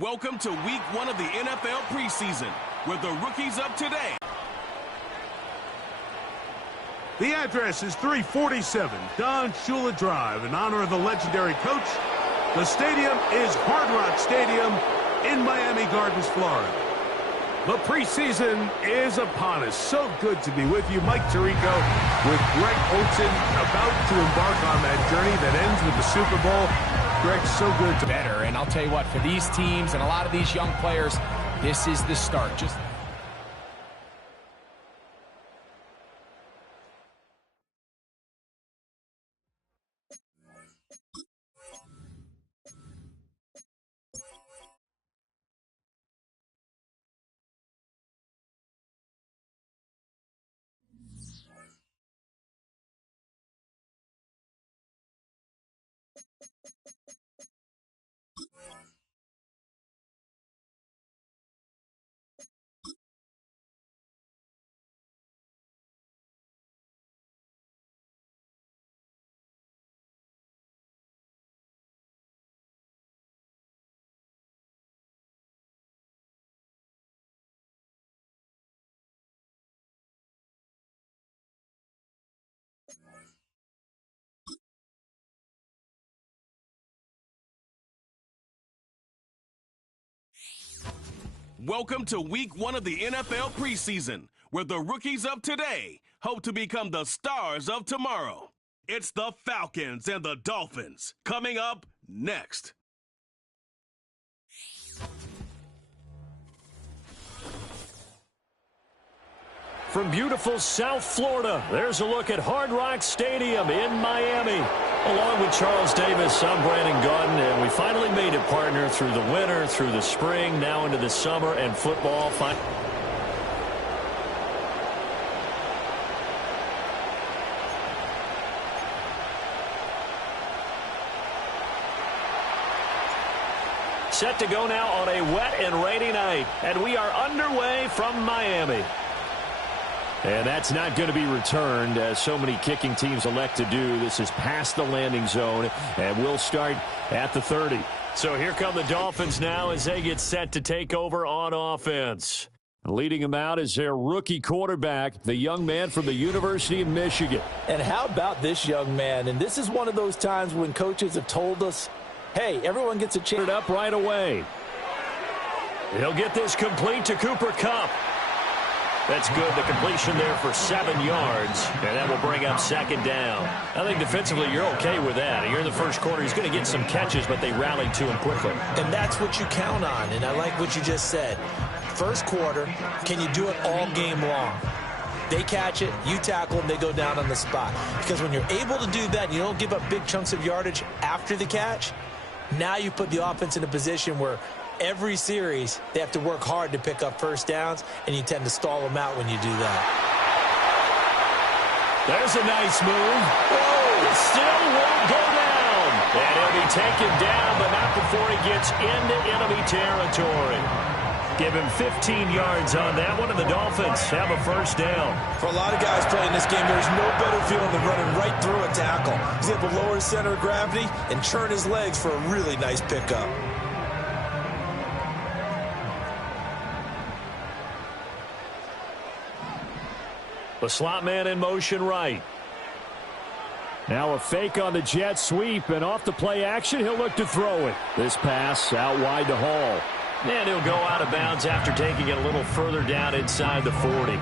Welcome to week 1 of the NFL preseason, where the rookies of today. The address is 347 Don Shula Drive in honor of the legendary coach. The stadium is Hard Rock Stadium in Miami Gardens, Florida. The preseason is upon us. So good to be with you. Mike Tirico with Greg Olsen, about to embark on that journey that ends with the Super Bowl. Greg, so good to better. And I'll tell you what, for these teams and a lot of these young players, this is the start. Welcome to week 1 of the NFL preseason, where the rookies of today hope to become the stars of tomorrow. It's the Falcons and the Dolphins coming up next. From beautiful South Florida, there's a look at Hard Rock Stadium in Miami. Along with Charles Davis, I'm Brandon Gaudin, and we finally made it, partner, through the winter, through the spring, now into the summer, and football. Set to go now on a wet and rainy night, and we are underway from Miami. And that's not going to be returned, as so many kicking teams elect to do. This is past the landing zone, and we'll start at the 30. So here come the Dolphins now as they get set to take over on offense. Leading them out is their rookie quarterback, the young man from the University of Michigan. And how about this young man? And this is one of those times when coaches have told us, hey, everyone gets a chance. Up right away. He'll get this complete to Cooper Kupp. That's good. The completion there for 7 yards, and that will bring up second down. I think defensively you're okay with that. You're in the first quarter. He's going to get some catches, but they rallied to him quickly. And that's what you count on, and I like what you just said. First quarter, can you do it all game long? They catch it, you tackle them, they go down on the spot. Because when you're able to do that, and you don't give up big chunks of yardage after the catch, now you put the offense in a position where every series, they have to work hard to pick up first downs, and you tend to stall them out when you do that. There's a nice move. Oh, it still won't go down. And he'll be taken down, but not before he gets into enemy territory. Give him 15 yards on that one, and the Dolphins have a first down. For a lot of guys playing this game, there's no better feeling than running right through a tackle. He's able to lower his center of gravity and churn his legs for a really nice pickup. The slot man in motion right. Now a fake on the jet sweep, and off the play action, he'll look to throw it. This pass out wide to Hall. And he'll go out of bounds after taking it a little further down inside the 40.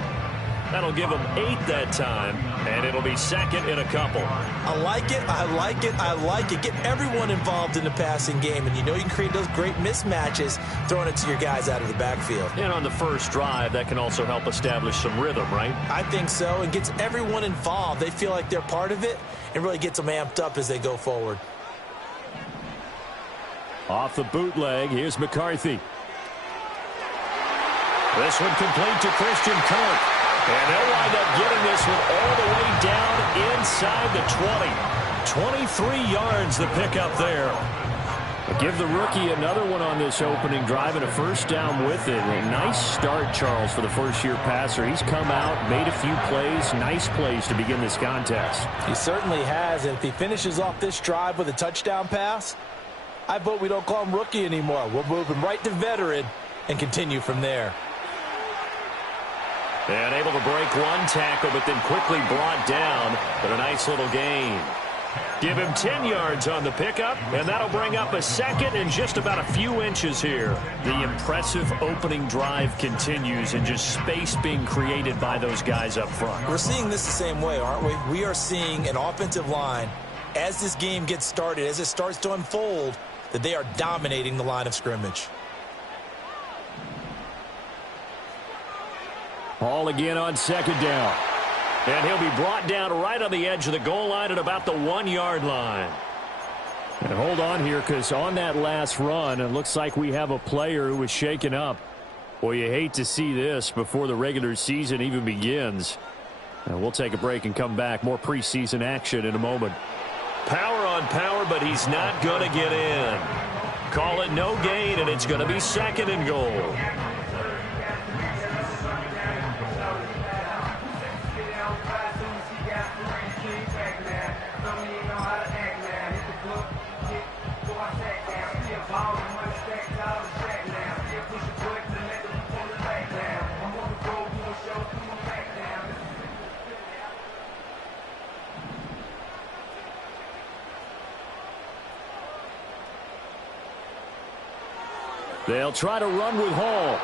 That'll give him 8 that time, and it'll be second in a couple. I like it, I like it, I like it. Get everyone involved in the passing game, and you know you can create those great mismatches throwing it to your guys out of the backfield. And on the first drive, that can also help establish some rhythm, right? I think so, and gets everyone involved. They feel like they're part of it, and really gets them amped up as they go forward. Off the bootleg, here's McCarthy. This one complete to Christian Kirk. And they'll wind up getting this one all the way down inside the 20. 23 yards the pickup there. But give the rookie another one on this opening drive and a first down with it. A nice start, Charles, for the first-year passer. He's come out, made a few plays, nice plays to begin this contest. He certainly has, and if he finishes off this drive with a touchdown pass, I vote we don't call him rookie anymore. We'll move him right to veteran and continue from there. And able to break one tackle, but then quickly brought down. But a nice little gain. Give him 10 yards on the pickup, and that'll bring up a second and just about a few inches here. The impressive opening drive continues, and just space being created by those guys up front. We're seeing this the same way, aren't we? We are seeing an offensive line, as this game gets started, as it starts to unfold, that they are dominating the line of scrimmage. Hall again on second down. And he'll be brought down right on the edge of the goal line at about the 1-yard line. And hold on here, because on that last run, it looks like we have a player who was shaken up. Well, you hate to see this before the regular season even begins. And we'll take a break and come back. More preseason action in a moment. Power on power, but he's not going to get in. Call it no gain, and it's going to be second and goal. They'll try to run with Hall.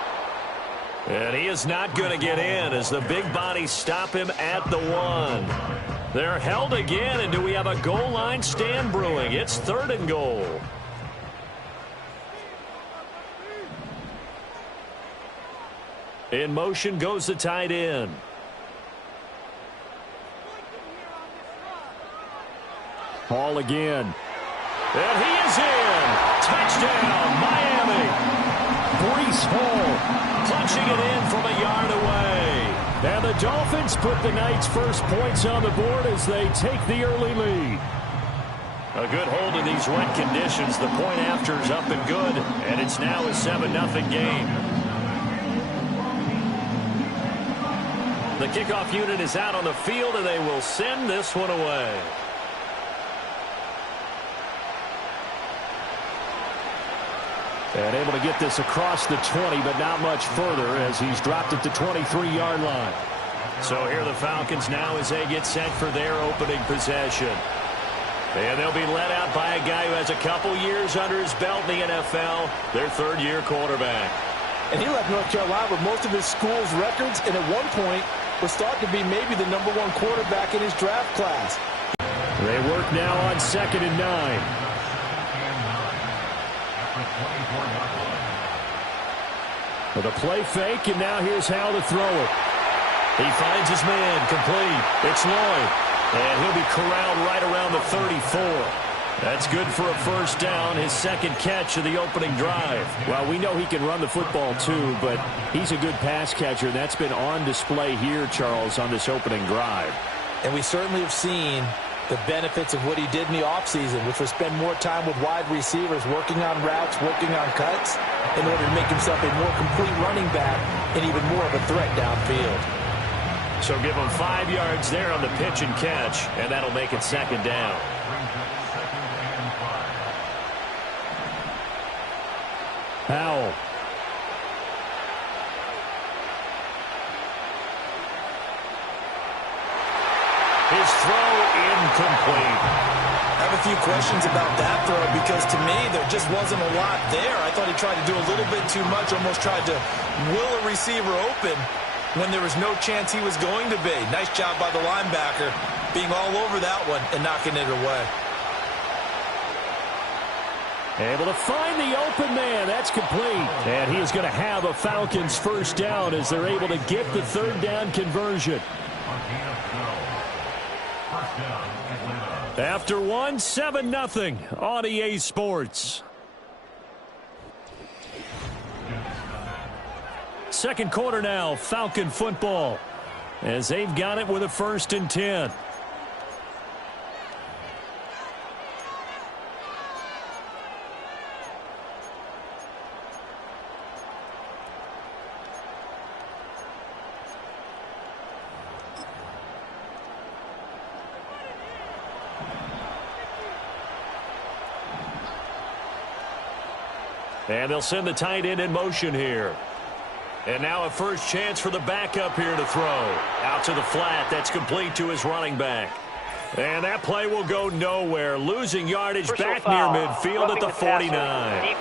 And he is not going to get in as the big bodies stop him at the 1. They're held again, and do we have a goal line stand brewing? It's third and goal. In motion goes the tight end. Hall again. And he is in. Touchdown, Miami. Breece Hall punching it in from a yard away. And the Dolphins put the Knights' first points on the board as they take the early lead. A good hold in these wet conditions. The point after is up and good, and it's now a 7-0 game. The kickoff unit is out on the field, and they will send this one away. And able to get this across the 20, but not much further as he's dropped it to 23-yard line. So here the Falcons now as they get set for their opening possession. And they'll be led out by a guy who has a couple years under his belt in the NFL, their third-year quarterback. And he left North Carolina with most of his school's records, and at one point was thought to be maybe the #1 quarterback in his draft class. They work now on 2nd and 9. With a play fake, and now here's how to throw it. He finds his man, complete. It's Lloyd, and he'll be corralled right around the 34. That's good for a first down, his second catch of the opening drive. Well, we know he can run the football too, but he's a good pass catcher. That's been on display here, Charles, on this opening drive. And we certainly have seen the benefits of what he did in the offseason, which was spend more time with wide receivers, working on routes, working on cuts, in order to make himself a more complete running back and even more of a threat downfield. So give him 5 yards there on the pitch and catch, and that'll make it second down. Powell. His throw incomplete. I have a few questions about that throw because to me there just wasn't a lot there. I thought he tried to do a little bit too much, almost tried to will a receiver open when there was no chance he was going to be. Nice job by the linebacker being all over that one and knocking it away. Able to find the open man. That's complete. And he is going to have a Falcons first down as they're able to get the third down conversion. After 7-0 on EA Sports. Second quarter now, Falcon football, as they've got it with a 1st and 10. And they'll send the tight end in motion here. And now a first chance for the backup here to throw. Out to the flat. That's complete to his running back. And that play will go nowhere. Losing yardage back near midfield at the 49.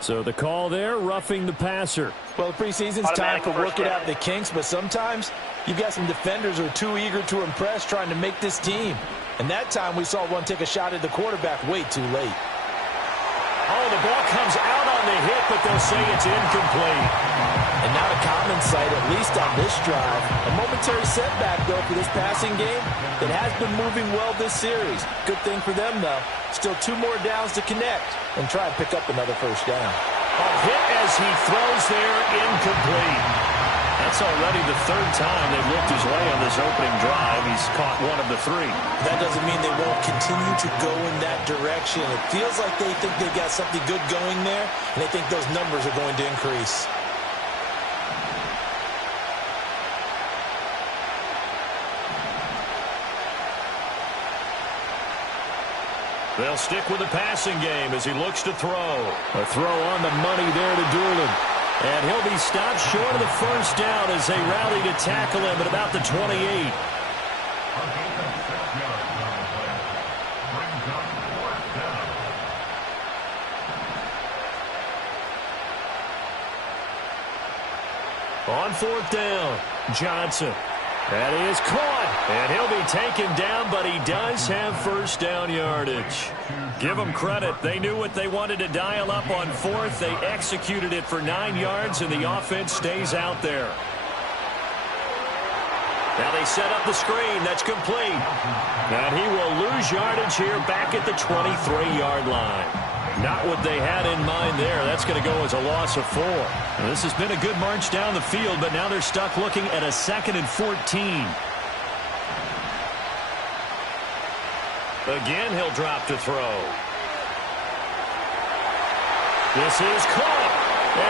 So the call there, roughing the passer. Well, the preseason's time for working out the kinks, but sometimes you've got some defenders who are too eager to impress trying to make this team. And that time we saw one take a shot at the quarterback way too late. Oh, the ball comes out on the hit, but they'll say it's incomplete. And not a common sight, at least on this drive. A momentary setback, though, for this passing game that has been moving well this series. Good thing for them, though. Still 2 more downs to connect and try and pick up another first down. A hit as he throws there, incomplete. That's already the 3rd time they've looked his way on this opening drive. He's caught 1 of the 3. That doesn't mean they won't continue to go in that direction. It feels like they think they got something good going there, and they think those numbers are going to increase. They'll stick with the passing game as he looks to throw. A throw on the money there to Doolin. And he'll be stopped short of the first down as they rally to tackle him at about the 28. On 4th down, Johnson. That is caught, and he'll be taken down, but he does have first down yardage. Give them credit. They knew what they wanted to dial up on 4th. They executed it for 9 yards, and the offense stays out there. Now they set up the screen. That's complete. And he will lose yardage here back at the 23-yard line. Not what they had in mind there. That's going to go as a loss of 4. Now, this has been a good march down the field, but now they're stuck looking at a 2nd and 14. Again, he'll drop to throw. This is caught.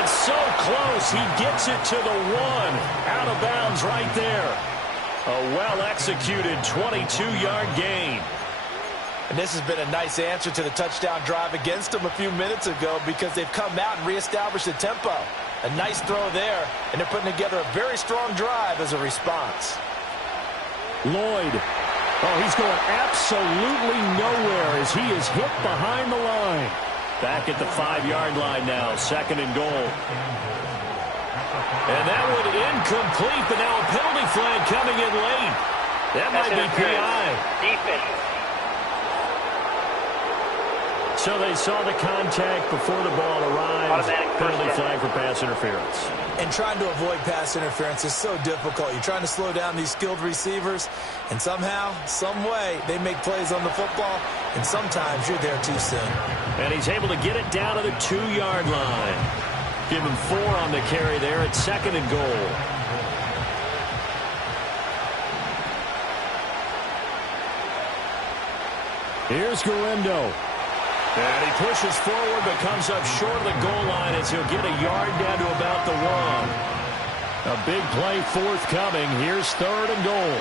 And so close. He gets it to the 1. Out of bounds right there. A well-executed 22-yard gain. And this has been a nice answer to the touchdown drive against them a few minutes ago because they've come out and reestablished the tempo. A nice throw there, and they're putting together a very strong drive as a response. Lloyd. Oh, he's going absolutely nowhere as he is hit behind the line. Back at the 5-yard line now, 2nd and goal. And that one incomplete, but now a penalty flag coming in late. That might be PI. Defense. So they saw the contact before the ball arrived. Penalty flag for pass interference. And trying to avoid pass interference is so difficult. You're trying to slow down these skilled receivers, and somehow, some way, they make plays on the football, and sometimes you're there too soon. And he's able to get it down to the 2-yard line. Give him 4 on the carry there at 2nd and goal. Here's Garendo. And he pushes forward but comes up short of the goal line as he'll get a yard down to about the 1. A big play forthcoming. Here's 3rd and goal.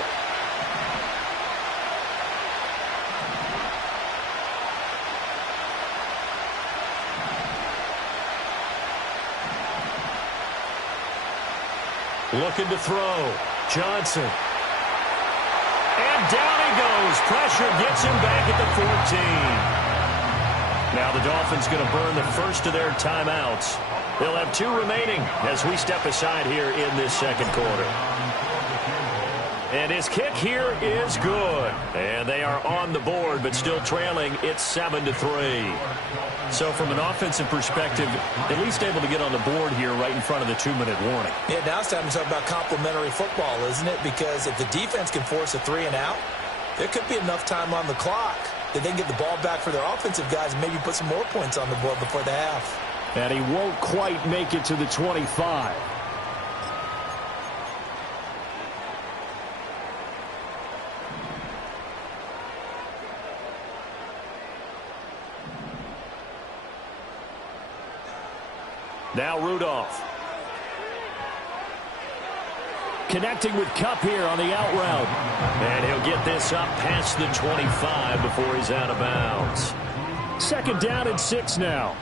Looking to throw. Johnson. And down he goes. Pressure gets him back at the 14. Now the Dolphins going to burn the first of their timeouts. They'll have 2 remaining as we step aside here in this 2nd quarter. And his kick here is good. And they are on the board, but still trailing. It's 7-3. So from an offensive perspective, at least able to get on the board here right in front of the 2-minute warning. Yeah, now it's time to talk about complementary football, isn't it? Because if the defense can force a 3 and out, there could be enough time on the clock that they can get the ball back for their offensive guys and maybe put some more points on the board before the half. And he won't quite make it to the 25. Now Rudolph. Connecting with Kupp here on the out route. And he'll get this up past the 25 before he's out of bounds. Second down and 6 now.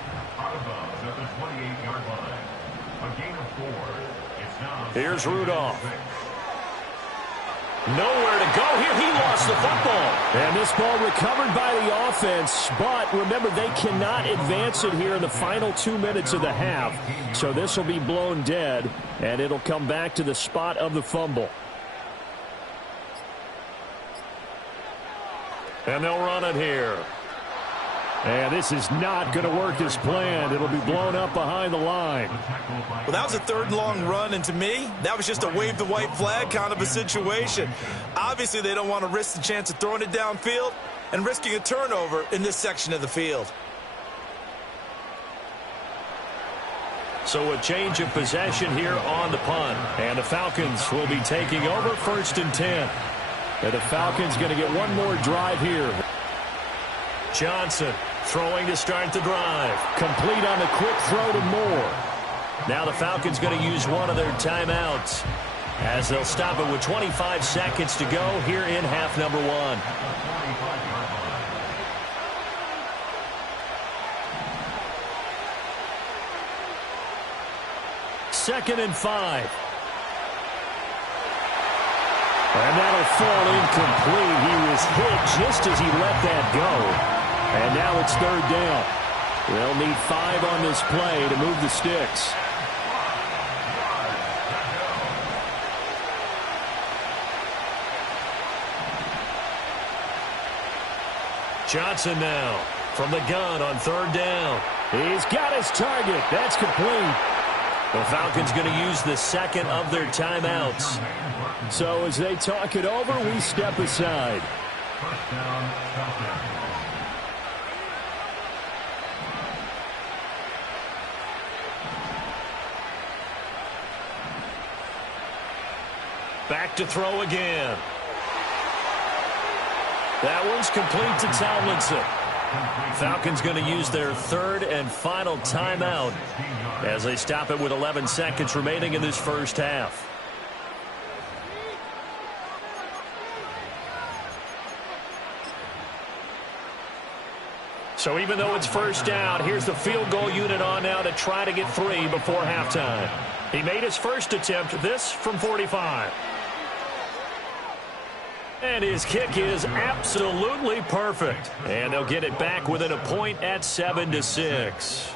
Here's Rudolph. Nowhere to go here. He lost the football. And this ball recovered by the offense. But remember, they cannot advance it here in the final 2 minutes of the half. So this will be blown dead, and it'll come back to the spot of the fumble. And they'll run it here. And this is not going to work as planned. It'll be blown up behind the line. Well, that was a third long run, and to me, that was just a wave the white flag kind of a situation. Obviously, they don't want to risk the chance of throwing it downfield and risking a turnover in this section of the field. So a change of possession here on the punt. And the Falcons will be taking over 1st and 10. And the Falcons going to get one more drive here. Johnson throwing to start the drive. Complete on the quick throw to Moore. Now the Falcons going to use one of their timeouts as they'll stop it with 25 seconds to go here in half number 1. Second and 5. And that'll fall incomplete. He was hit just as he let that go. And now it's 3rd down. They'll need 5 on this play to move the sticks. Johnson now from the gun on 3rd down. He's got his target. That's complete. The Falcons going to use the second of their timeouts. So as they talk it over, we step aside. Back to throw again. That one's complete to Tomlinson. Falcons going to use their 3rd and final timeout as they stop it with 11 seconds remaining in this first half. So even though it's 1st down, here's the field goal unit on now to try to get 3 before halftime. He made his first attempt, this from 45. And his kick is absolutely perfect. And they'll get it back within a point at 7-6.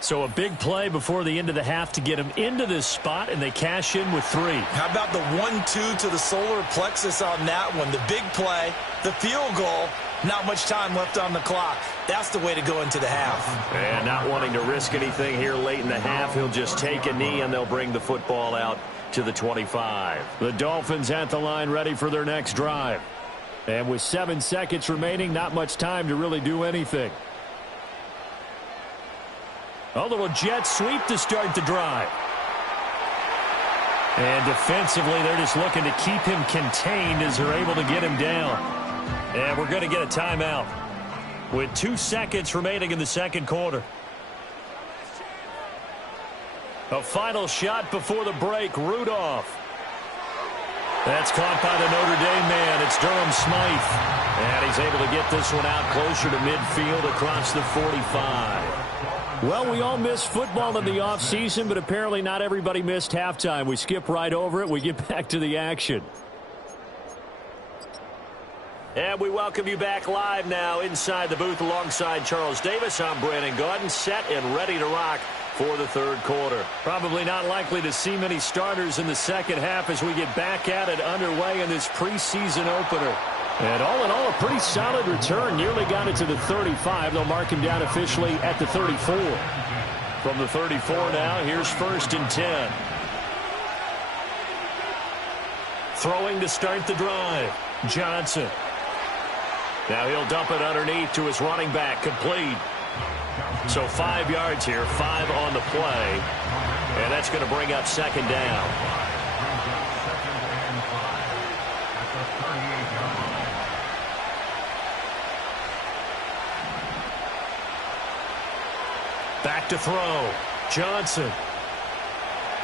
So a big play before the end of the half to get him into this spot, and they cash in with 3. How about the 1-2 to the solar plexus on that one? The big play, the field goal, not much time left on the clock. That's the way to go into the half. And not wanting to risk anything here late in the half, he'll just take a knee, and they'll bring the football out to the 25. The Dolphins at the line ready for their next drive. And with 7 seconds remaining, not much time to really do anything. A little jet sweep to start the drive. And defensively, they're just looking to keep him contained as they're able to get him down. And we're going to get a timeout with 2 seconds remaining in the second quarter. A final shot before the break, Rudolph. That's caught by the Notre Dame man. It's Durham Smythe. And he's able to get this one out closer to midfield across the 45. Well, we all miss football in the offseason, but apparently not everybody missed halftime. We skip right over it. We get back to the action. And we welcome you back live now inside the booth alongside Charles Davis. I'm Brandon Gaudin, set and ready to rock for the third quarter. Probably not likely to see many starters in the second half as we get back at it underway in this preseason opener. And all in all, a pretty solid return. Nearly got it to the 35. They'll mark him down officially at the 34. From the 34 now, here's 1st and 10. Throwing to start the drive. Johnson. Now he'll dump it underneath to his running back, complete. So 5 yards here, 5 on the play. And that's going to bring up second down. Back to throw. Johnson.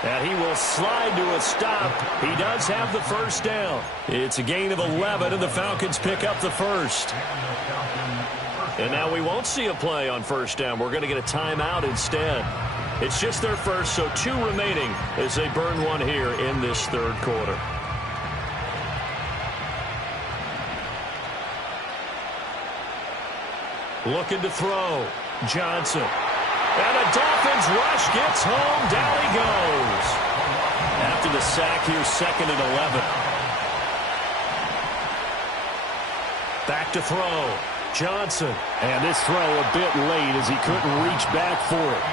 And he will slide to a stop. He does have the first down. It's a gain of 11, and the Falcons pick up the first. And now we won't see a play on first down. We're going to get a timeout instead. It's just their first, so 2 remaining as they burn one here in this third quarter. Looking to throw. Johnson. And the Dolphins rush gets home. Down he goes. After the sack here, 2nd and 11. Back to throw. Johnson. And this throw a bit late as he couldn't reach back for it.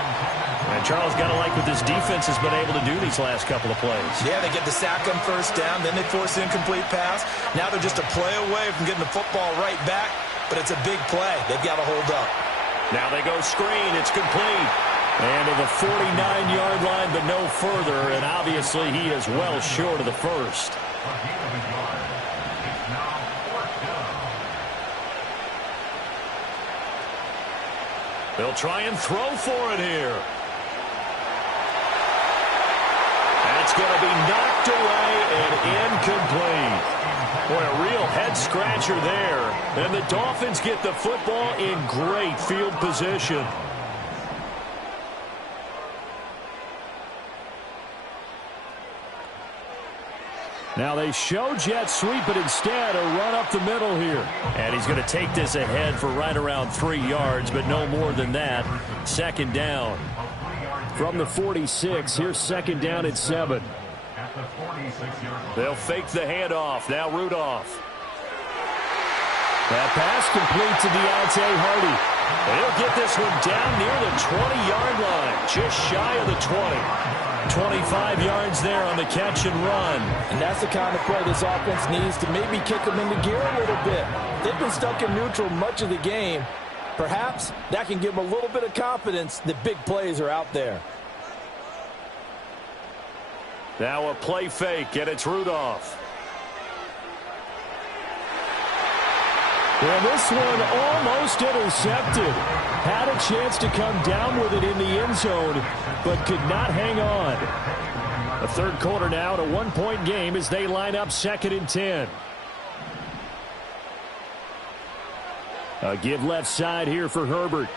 And Charles got to like what this defense has been able to do these last couple of plays. Yeah, they get the sack on first down, then they force the incomplete pass. Now they're just a play away from getting the football right back, but it's a big play. They've got to hold up. Now they go screen. It's complete. And to the 49-yard line, but no further. And obviously he is well short of the first. They'll try and throw for it here. That's going to be knocked away and incomplete. Boy, a real head-scratcher there. And the Dolphins get the football in great field position. Now they show jet sweep, but instead a run up the middle here. And he's going to take this ahead for right around 3 yards, but no more than that. 2nd down. From the 46, here's 2nd down at 7. They'll fake the handoff. Now Rudolph. That pass complete to Deontay Hardy. And he'll get this one down near the 20-yard line, just shy of the 20. 25 yards there on the catch and run. And that's the kind of play this offense needs to maybe kick them into gear a little bit. They've been stuck in neutral much of the game. Perhaps that can give them a little bit of confidence that big plays are out there. Now a play fake, and it's Rudolph. And this one almost intercepted. Had a chance to come down with it in the end zone, but could not hang on. The third quarter now at a 1-point game as they line up 2nd and 10. A give left side here for Herbert.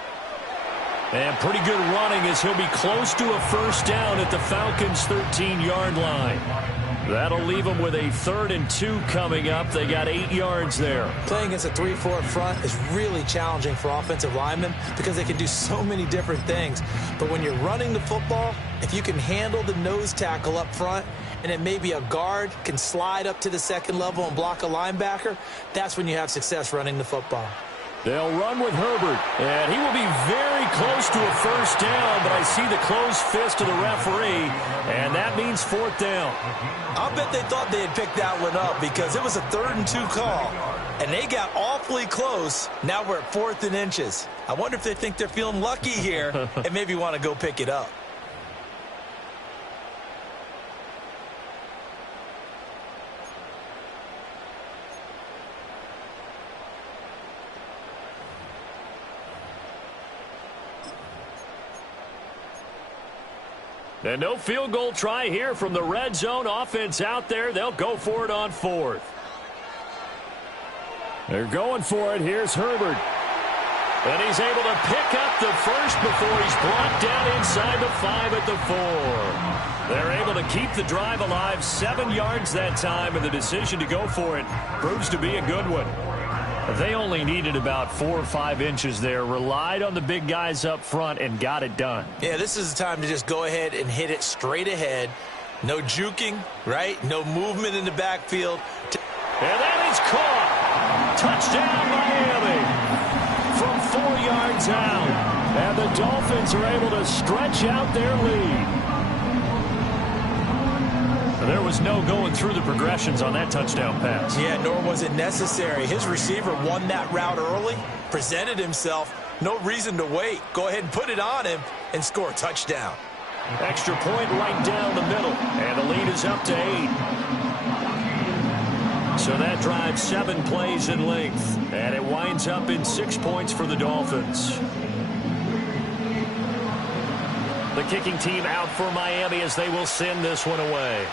And pretty good running as he'll be close to a first down at the Falcons' 13-yard line. That'll leave them with a 3rd and 2 coming up. They got 8 yards there. Playing against a 3-4 front is really challenging for offensive linemen because they can do so many different things. But when you're running the football, if you can handle the nose tackle up front, and then maybe a guard can slide up to the 2nd level and block a linebacker, that's when you have success running the football. They'll run with Herbert, and he will be very close to a first down, but I see the closed fist of the referee, and that means 4th down. I'll bet they thought they had picked that one up because it was a 3rd and 2 call, and they got awfully close. Now we're at 4th and inches. I wonder if they think they're feeling lucky here and maybe want to go pick it up. And no field goal try here from the red zone offense out there. They'll go for it on 4th. They're going for it. Here's Herbert. And he's able to pick up the first before he's brought down inside the 5 at the 4. They're able to keep the drive alive, 7 yards that time, and the decision to go for it proves to be a good one. They only needed about 4 or 5 inches there, relied on the big guys up front, and got it done. Yeah, this is the time to just go ahead and hit it straight ahead. No juking, right? No movement in the backfield. And that is caught. Touchdown, Miami. From 4 yards out. And the Dolphins are able to stretch out their lead. There was no going through the progressions on that touchdown pass. Yeah, nor was it necessary. His receiver won that route early, presented himself. No reason to wait. Go ahead and put it on him and score a touchdown. Extra point right down the middle. And the lead is up to 8. So that drives 7 plays in length. And it winds up in 6 points for the Dolphins. The kicking team out for Miami as they will send this one away.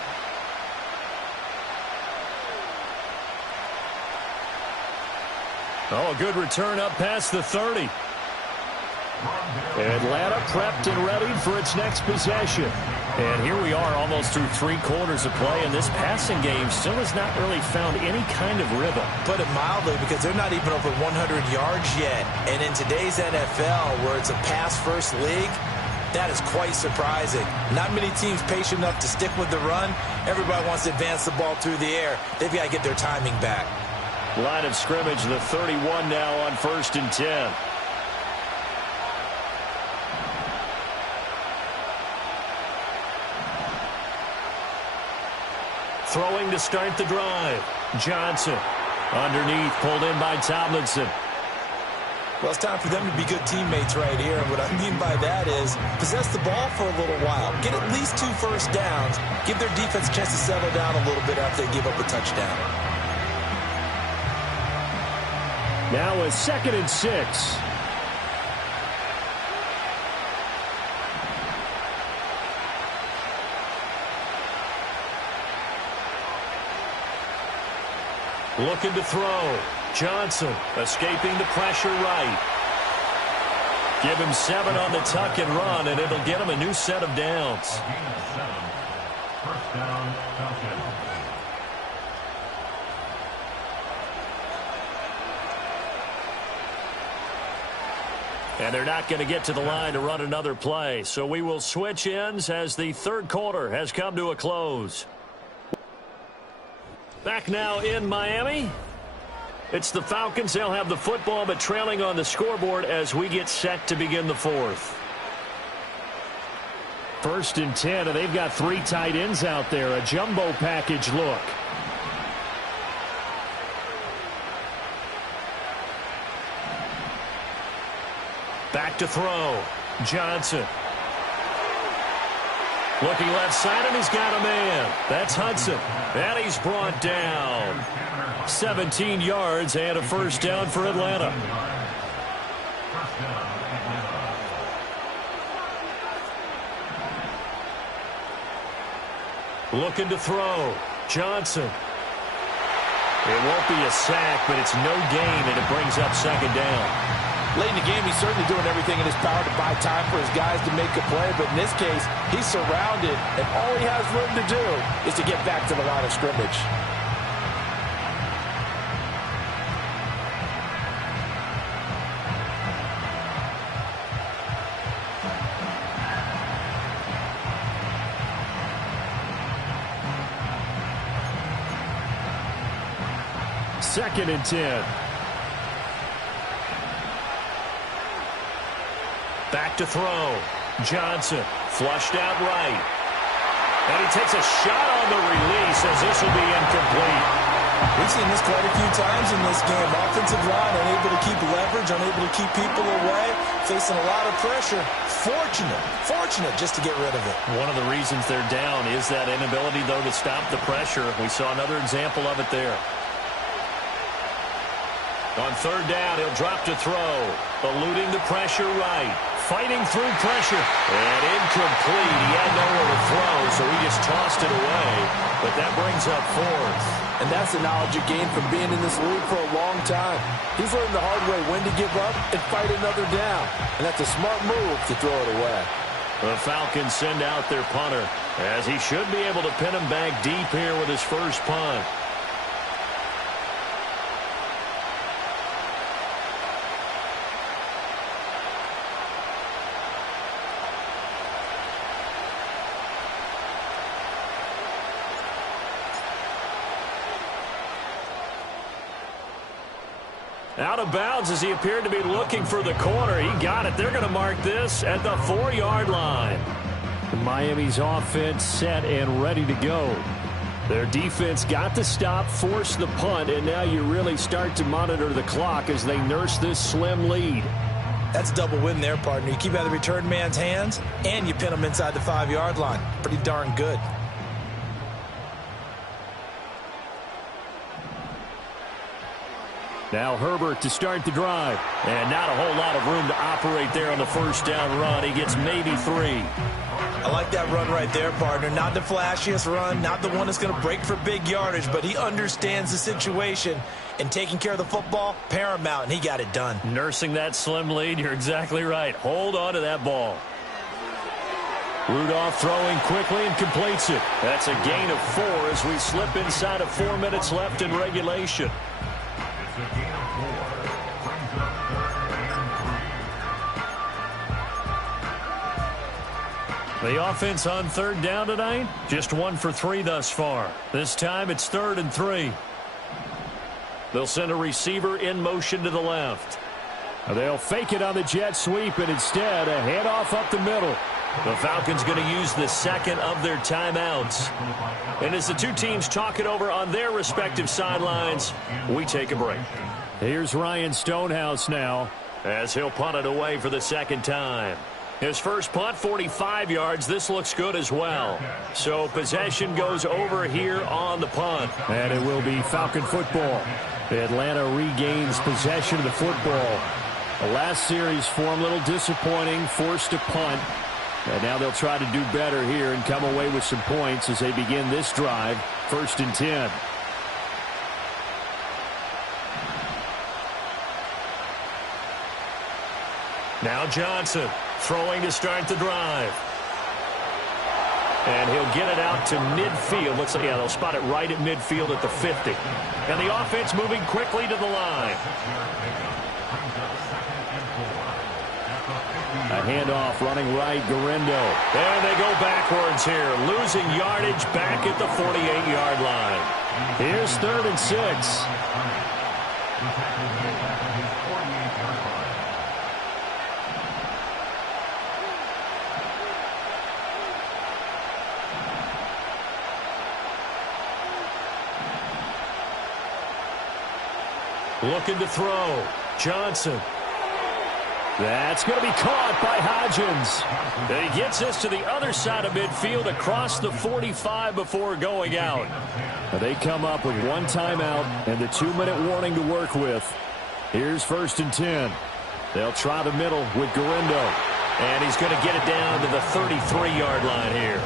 Oh, a good return up past the 30. Atlanta prepped and ready for its next possession. And here we are almost through 3 quarters of play, and this passing game still has not really found any kind of rhythm. Put it mildly, because they're not even over 100 yards yet. And in today's NFL, where it's a pass-first league, that is quite surprising. Not many teams patient enough to stick with the run. Everybody wants to advance the ball through the air. They've got to get their timing back. Line of scrimmage, the 31 now on 1st and 10. Throwing to start the drive. Johnson underneath, pulled in by Tomlinson. Well, it's time for them to be good teammates right here. And what I mean by that is possess the ball for a little while. Get at least 2 first downs. Give their defense a chance to settle down a little bit after they give up a touchdown. Now a 2nd and 6. Looking to throw. Johnson escaping the pressure right. Give him 7 on the tuck and run, and it'll get him a new set of downs. First down, Falcons. And they're not going to get to the line to run another play, so we will switch ends as the 3rd quarter has come to a close. Back now in Miami. It's the Falcons. They'll have the football, but trailing on the scoreboard as we get set to begin the 4th. 1st and 10, and they've got 3 tight ends out there. A jumbo package look. Back to throw. Johnson. Looking left side, and he's got a man. That's Hudson. And he's brought down. 17 yards and a first down for Atlanta. Looking to throw. Johnson. It won't be a sack, but it's no gain, and it brings up 2nd down. Late in the game, he's certainly doing everything in his power to buy time for his guys to make a play. But in this case, he's surrounded, and all he has room to do is to get back to the line of scrimmage. Second and 10. Back to throw. Johnson flushed out right. And he takes a shot on the release as this will be incomplete. We've seen this quite a few times in this game. Offensive line unable to keep leverage, unable to keep people away, facing a lot of pressure. Fortunate just to get rid of it. One of the reasons they're down is that inability, though, to stop the pressure. We saw another example of it there. On 3rd down, he'll drop to throw. Eluding the pressure right. Fighting through pressure. And incomplete. He had nowhere to throw, so he just tossed it away. But that brings up 4th. And that's the knowledge you gain from being in this league for a long time. He's learned the hard way when to give up and fight another down. And that's a smart move to throw it away. The Falcons send out their punter, as he should be able to pin him back deep here with his first punt. Out of bounds as he appeared to be looking for the corner. He got it. They're going to mark this at the 4-yard line. Miami's offense set and ready to go. Their defense got the stop, forced the punt, and now you really start to monitor the clock as they nurse this slim lead. That's a double win there, partner. You keep out of the return man's hands, and you pin him inside the 5-yard line. Pretty darn good. Now Herbert to start the drive. And not a whole lot of room to operate there on the first down run. He gets maybe 3. I like that run right there, partner. Not the flashiest run, not the one that's going to break for big yardage, but he understands the situation, and taking care of the football, paramount, and he got it done. Nursing that slim lead, you're exactly right. Hold on to that ball. Rudolph throwing quickly and completes it. That's a gain of 4 as we slip inside of 4 minutes left in regulation. The offense on 3rd down tonight, just 1 for 3 thus far. This time it's 3rd and 3. They'll send a receiver in motion to the left. They'll fake it on the jet sweep, and instead a handoff up the middle. The Falcons going to use the second of their timeouts. And as the two teams talk it over on their respective sidelines, we take a break. Here's Ryan Stonehouse now, as he'll punt it away for the second time. His first punt, 45 yards. This looks good as well. So possession goes over here on the punt. And it will be Falcon football. Atlanta regains possession of the football. The last series for him, a little disappointing, forced a punt. And now they'll try to do better here and come away with some points as they begin this drive, 1st and 10. Now Johnson throwing to start the drive. And he'll get it out to midfield. Looks like, yeah, they'll spot it right at midfield at the 50. And the offense moving quickly to the line. A handoff running right, Garindo. And they go backwards here, losing yardage back at the 48-yard line. Here's 3rd and 6. Looking to throw. Johnson. That's going to be caught by Hodgins. And he gets us to the other side of midfield across the 45 before going out. They come up with 1 timeout and the 2-minute warning to work with. Here's 1st and 10. They'll try the middle with Garindo. And he's going to get it down to the 33-yard line here.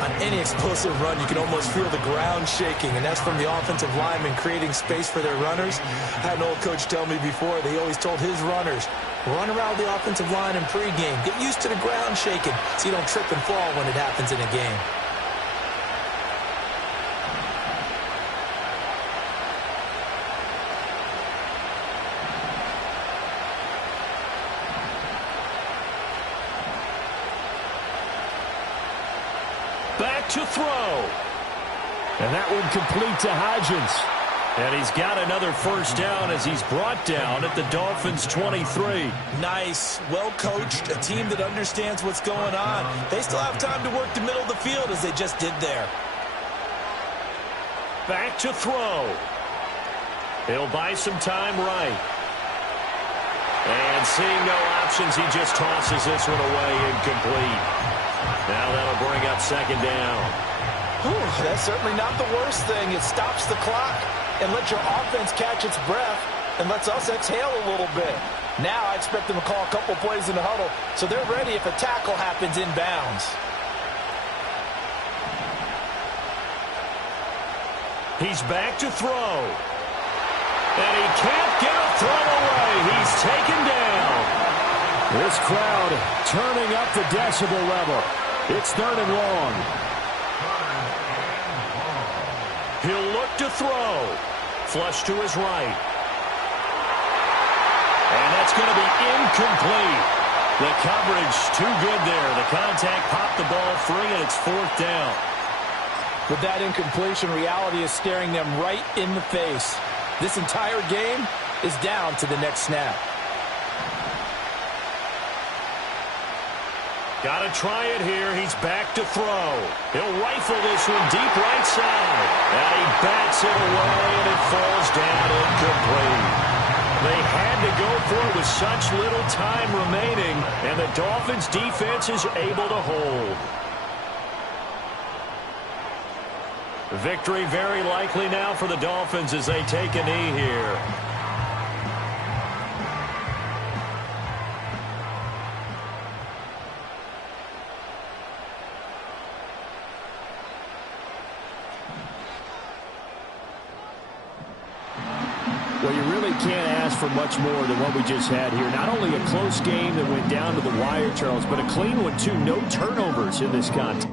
On any explosive run, you can almost feel the ground shaking, and that's from the offensive linemen creating space for their runners. I had an old coach tell me before, they always told his runners, run around the offensive line in pregame. Get used to the ground shaking so you don't trip and fall when it happens in a game. Back to throw. And that one complete to Hodgins. And he's got another first down as he's brought down at the Dolphins' 23. Nice, well-coached, a team that understands what's going on. They still have time to work the middle of the field as they just did there. Back to throw. He'll buy some time right. And seeing no options, he just tosses this one away incomplete. Now that'll bring up second down. Whew, that's certainly not the worst thing. It stops the clock and lets your offense catch its breath and lets us exhale a little bit. Now I expect them to call a couple plays in the huddle so they're ready if a tackle happens inbounds. He's back to throw. And he can't get a throw away. He's taken down. This crowd turning up the decibel level. It's 3rd and long. He'll look to throw. Flush to his right. And that's going to be incomplete. The coverage too good there. The contact popped the ball free, and it's 4th down. With that incompletion, reality is staring them right in the face. This entire game is down to the next snap. Got to try it here. He's back to throw. He'll rifle this one deep right side. And he bats it away, and it falls down incomplete. They had to go for it with such little time remaining, and the Dolphins' defense is able to hold. Victory very likely now for the Dolphins as they take a knee here. Well, you really can't ask for much more than what we just had here. Not only a close game that went down to the wire, Charles, but a clean one, too. No turnovers in this contest.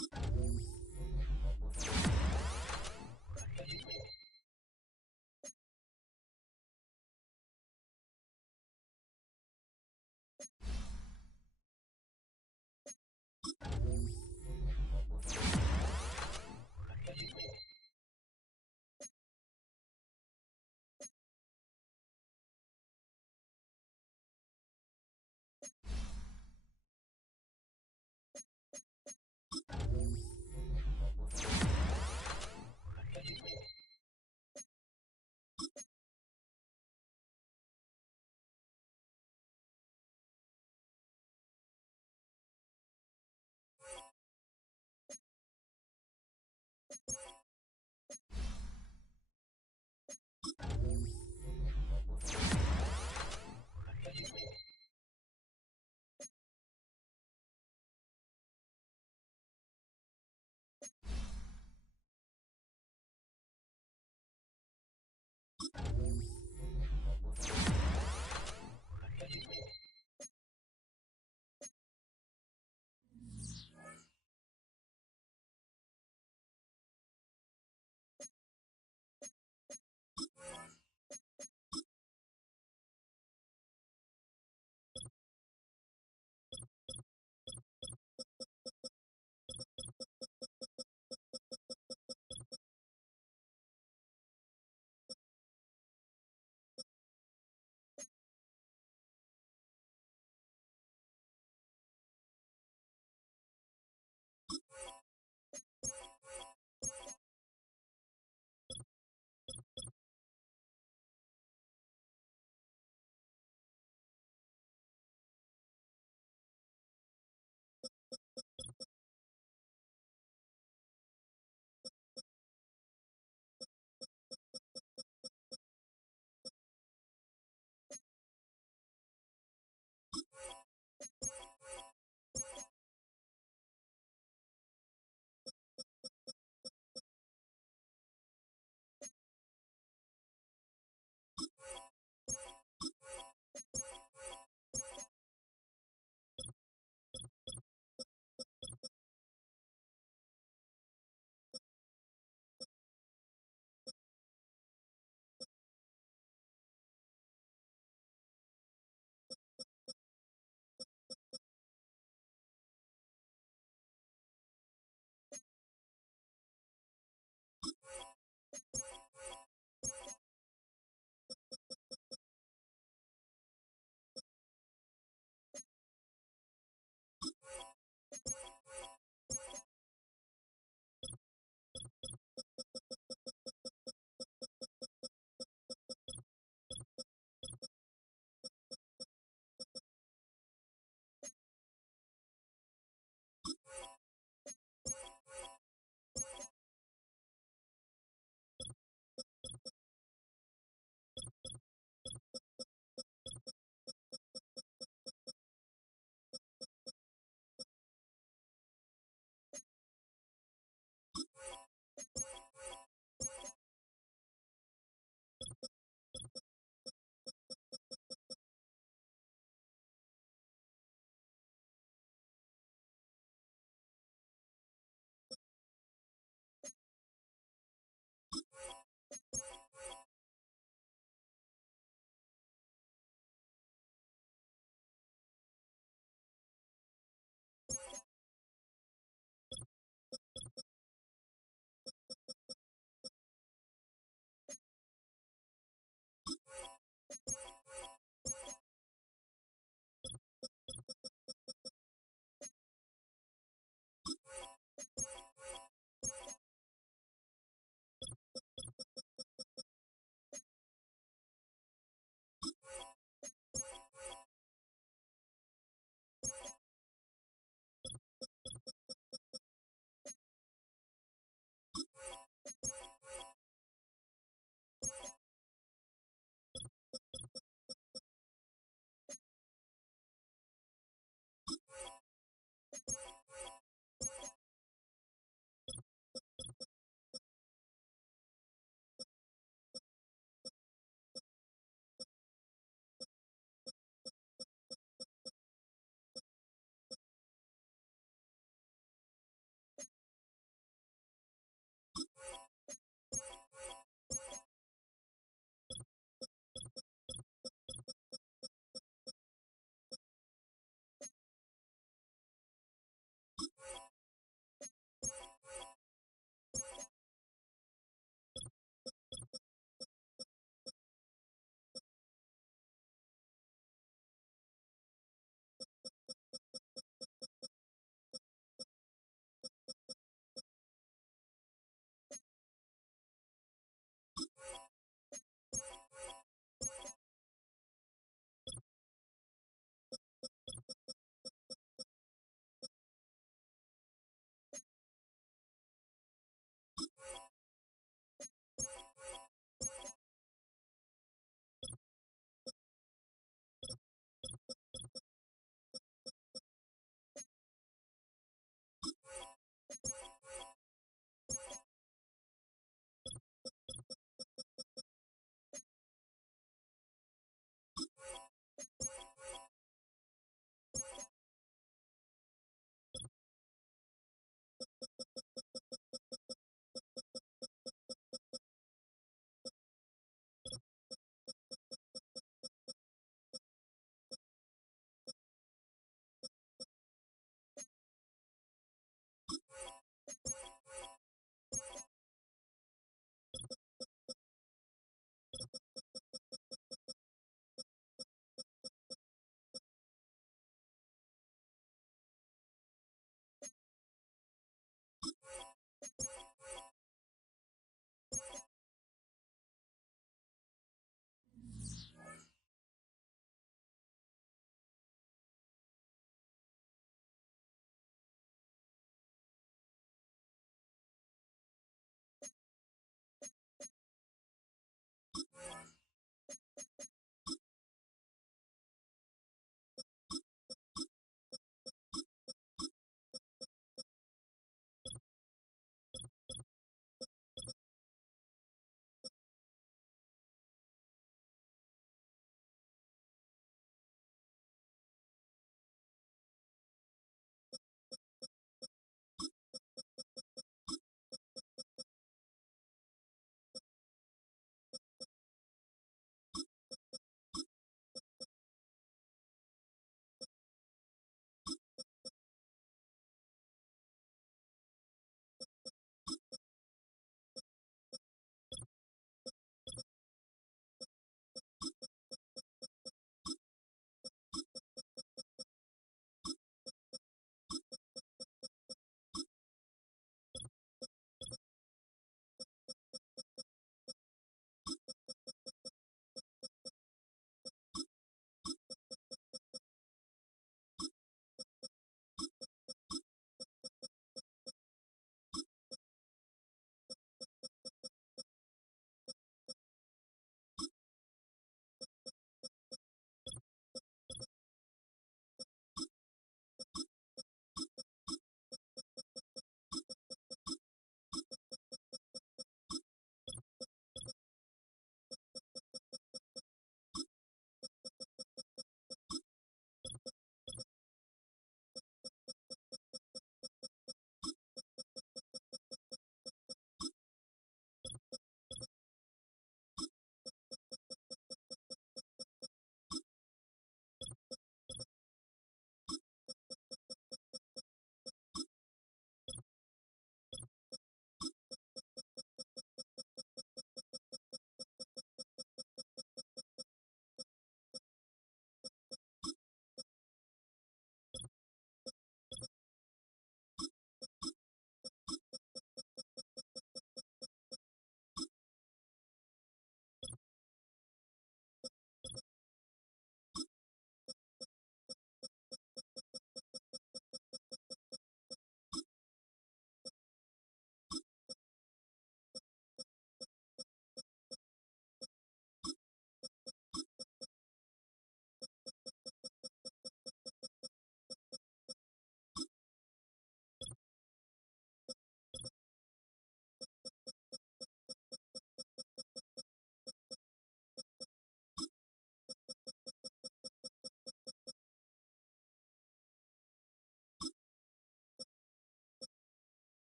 You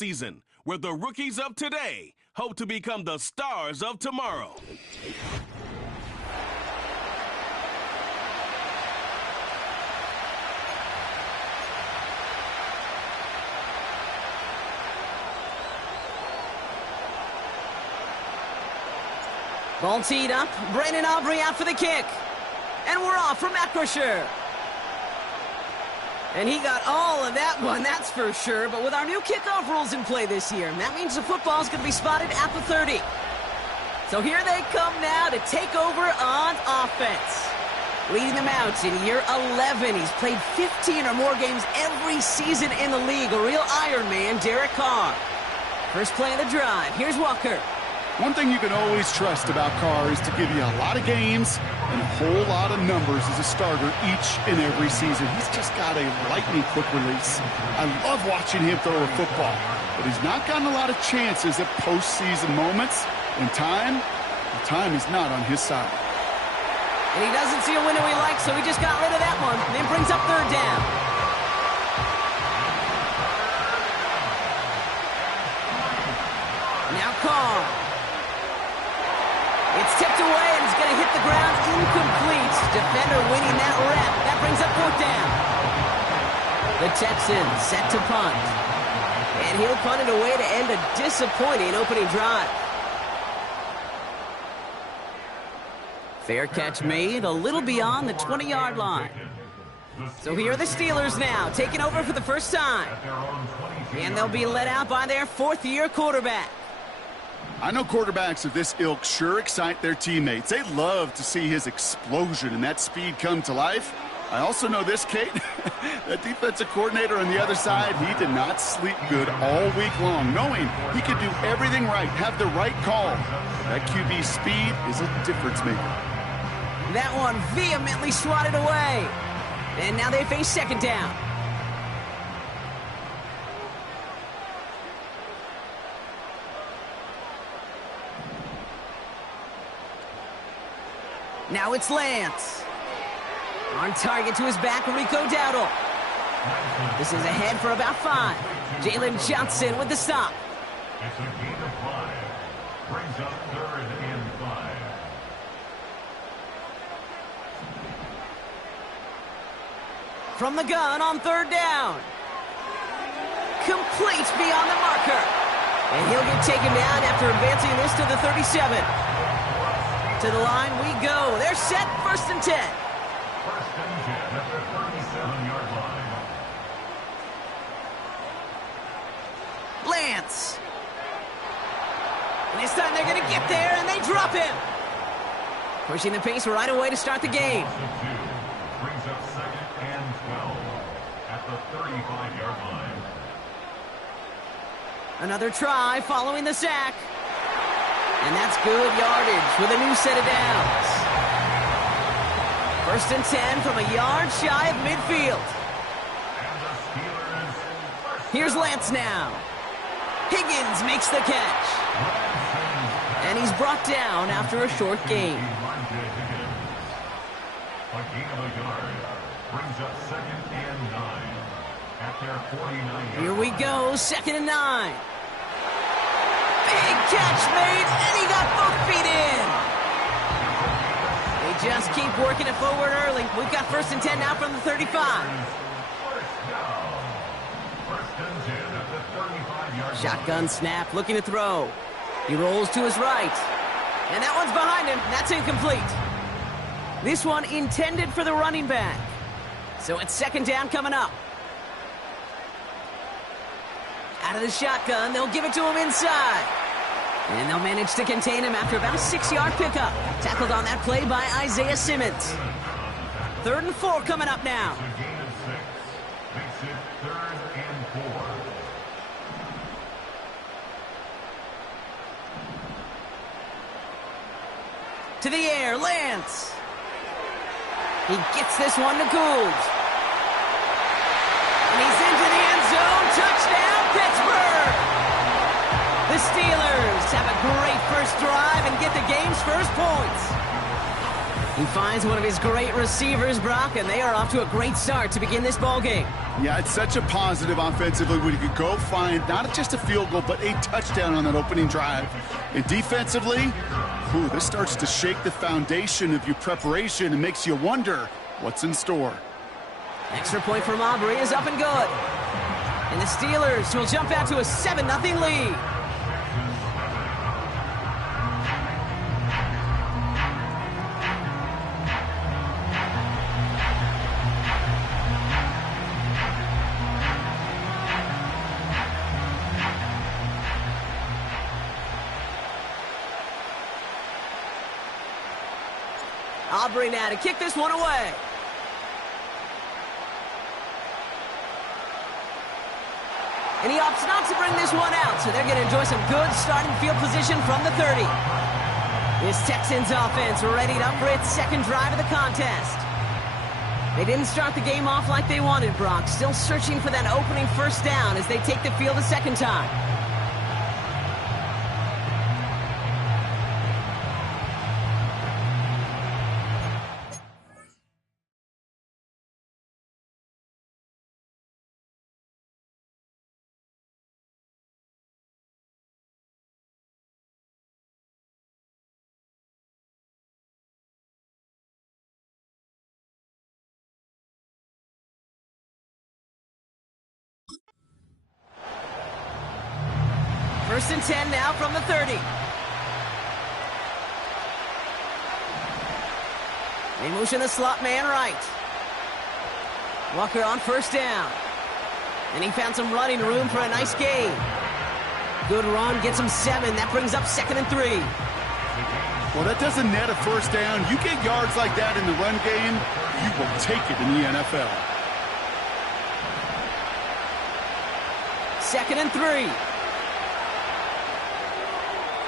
preseason, where the rookies of today hope to become the stars of tomorrow. Ball teed up. Brandon Aubrey out for the kick. And we're off from Acrisure. And he got all of that one, that's for sure. But with our new kickoff rules in play this year, that means the football's going to be spotted at the 30. So here they come now to take over on offense. Leading them out in year 11. He's played 15 or more games every season in the league. A real Iron Man, Derek Carr. First play of the drive. Here's Walker. One thing you can always trust about Carr is to give you a lot of games and a whole lot of numbers as a starter each and every season. He's just got a lightning-quick release. I love watching him throw a football, but he's not gotten a lot of chances at postseason moments. And the time is not on his side. And he doesn't see a window he likes, so he just got rid of that one. And then brings up third down. Now Carr. It's tipped away, and it's going to hit the ground incomplete. Defender winning that rep. That brings up fourth down. The Texans set to punt. And he'll punt it away to end a disappointing opening drive. Fair catch made, a little beyond the 20-yard line. So here are the Steelers now, taking over for the first time. And they'll be led out by their fourth-year quarterback. I know quarterbacks of this ilk sure excite their teammates. They love to see his explosion and that speed come to life. I also know this, Kate, that defensive coordinator on the other side, he did not sleep good all week long, knowing he could do everything right, have the right call. That QB speed is a difference maker. That one vehemently swatted away. And now they face second down. Now it's Lance. On target to his back, Rico Dowdle. This is ahead for about 5. Jalen Johnson with the stop. It's a gain of 5. Brings up 3rd and 5. From the gun on third down. Complete beyond the marker. And he'll get taken down after advancing this to the 37. To the line we go. They're set, 1st and 10. 1st and 10 at the 37-yard line. Lance. And this time they're going to get there, and they drop him. Pushing the pace right away to start the game. Brings up 2nd and 12 at the 35-yard line. Another try following the sack. And that's good yardage with a new set of downs. 1st and 10 from a yard shy of midfield. Here's Lance now. Higgins makes the catch. And he's brought down after a short gain. A gain of a yard. Brings up 2nd and 9 at their 49. Here we go, 2nd and 9. Big catch made, and he got both feet in. They just keep working it forward early. We've got 1st and 10 now from the 35. Shotgun snap, looking to throw. He rolls to his right. And that one's behind him. That's incomplete. This one intended for the running back. So it's 2nd down coming up. Out of the shotgun, they'll give it to him inside. And they'll manage to contain him after about a 6-yard pickup. Tackled on that play by Isaiah Simmons. 3rd and 4 coming up now. Makes it 3rd and 4. To the air, Lance. He gets this one to Gould. And he's into the end zone. Touchdown, Pittsburgh! The Steelers have a great first drive and get the game's first points. He finds one of his great receivers, Brock, and they are off to a great start to begin this ballgame. Yeah, it's such a positive offensively when you could go find not just a field goal, but a touchdown on that opening drive. And defensively, this starts to shake the foundation of your preparation and makes you wonder what's in store. Extra point from Aubrey is up and good. And the Steelers will jump out to a 7-0 lead. Aubrey now to kick this one away. And he opts not to bring this one out, so they're going to enjoy some good starting field position from the 30. This Texans offense readied up for its second drive of the contest. They didn't start the game off like they wanted, Brock. Still searching for that opening first down as they take the field a second time. First and 10 now from the 30. They motion the slot man right. Walker on first down. And he found some running room for a nice gain. Good run, gets him 7. That brings up 2nd and 3. Well, that doesn't net a first down. You get yards like that in the run game, you will take it in the NFL. 2nd and 3.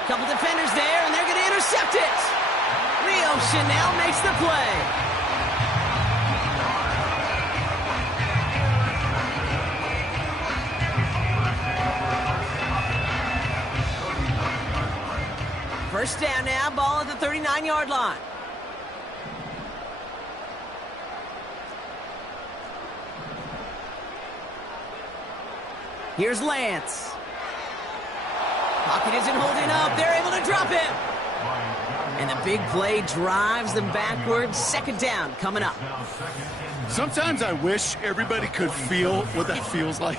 Couple defenders there, and they're going to intercept it. Rio Chanel makes the play. First down now, ball at the 39-yard line. Here's Lance. Pocket isn't holding up. They're able to drop him. And the big play drives them backwards. Second down coming up. Sometimes I wish everybody could feel what that feels like.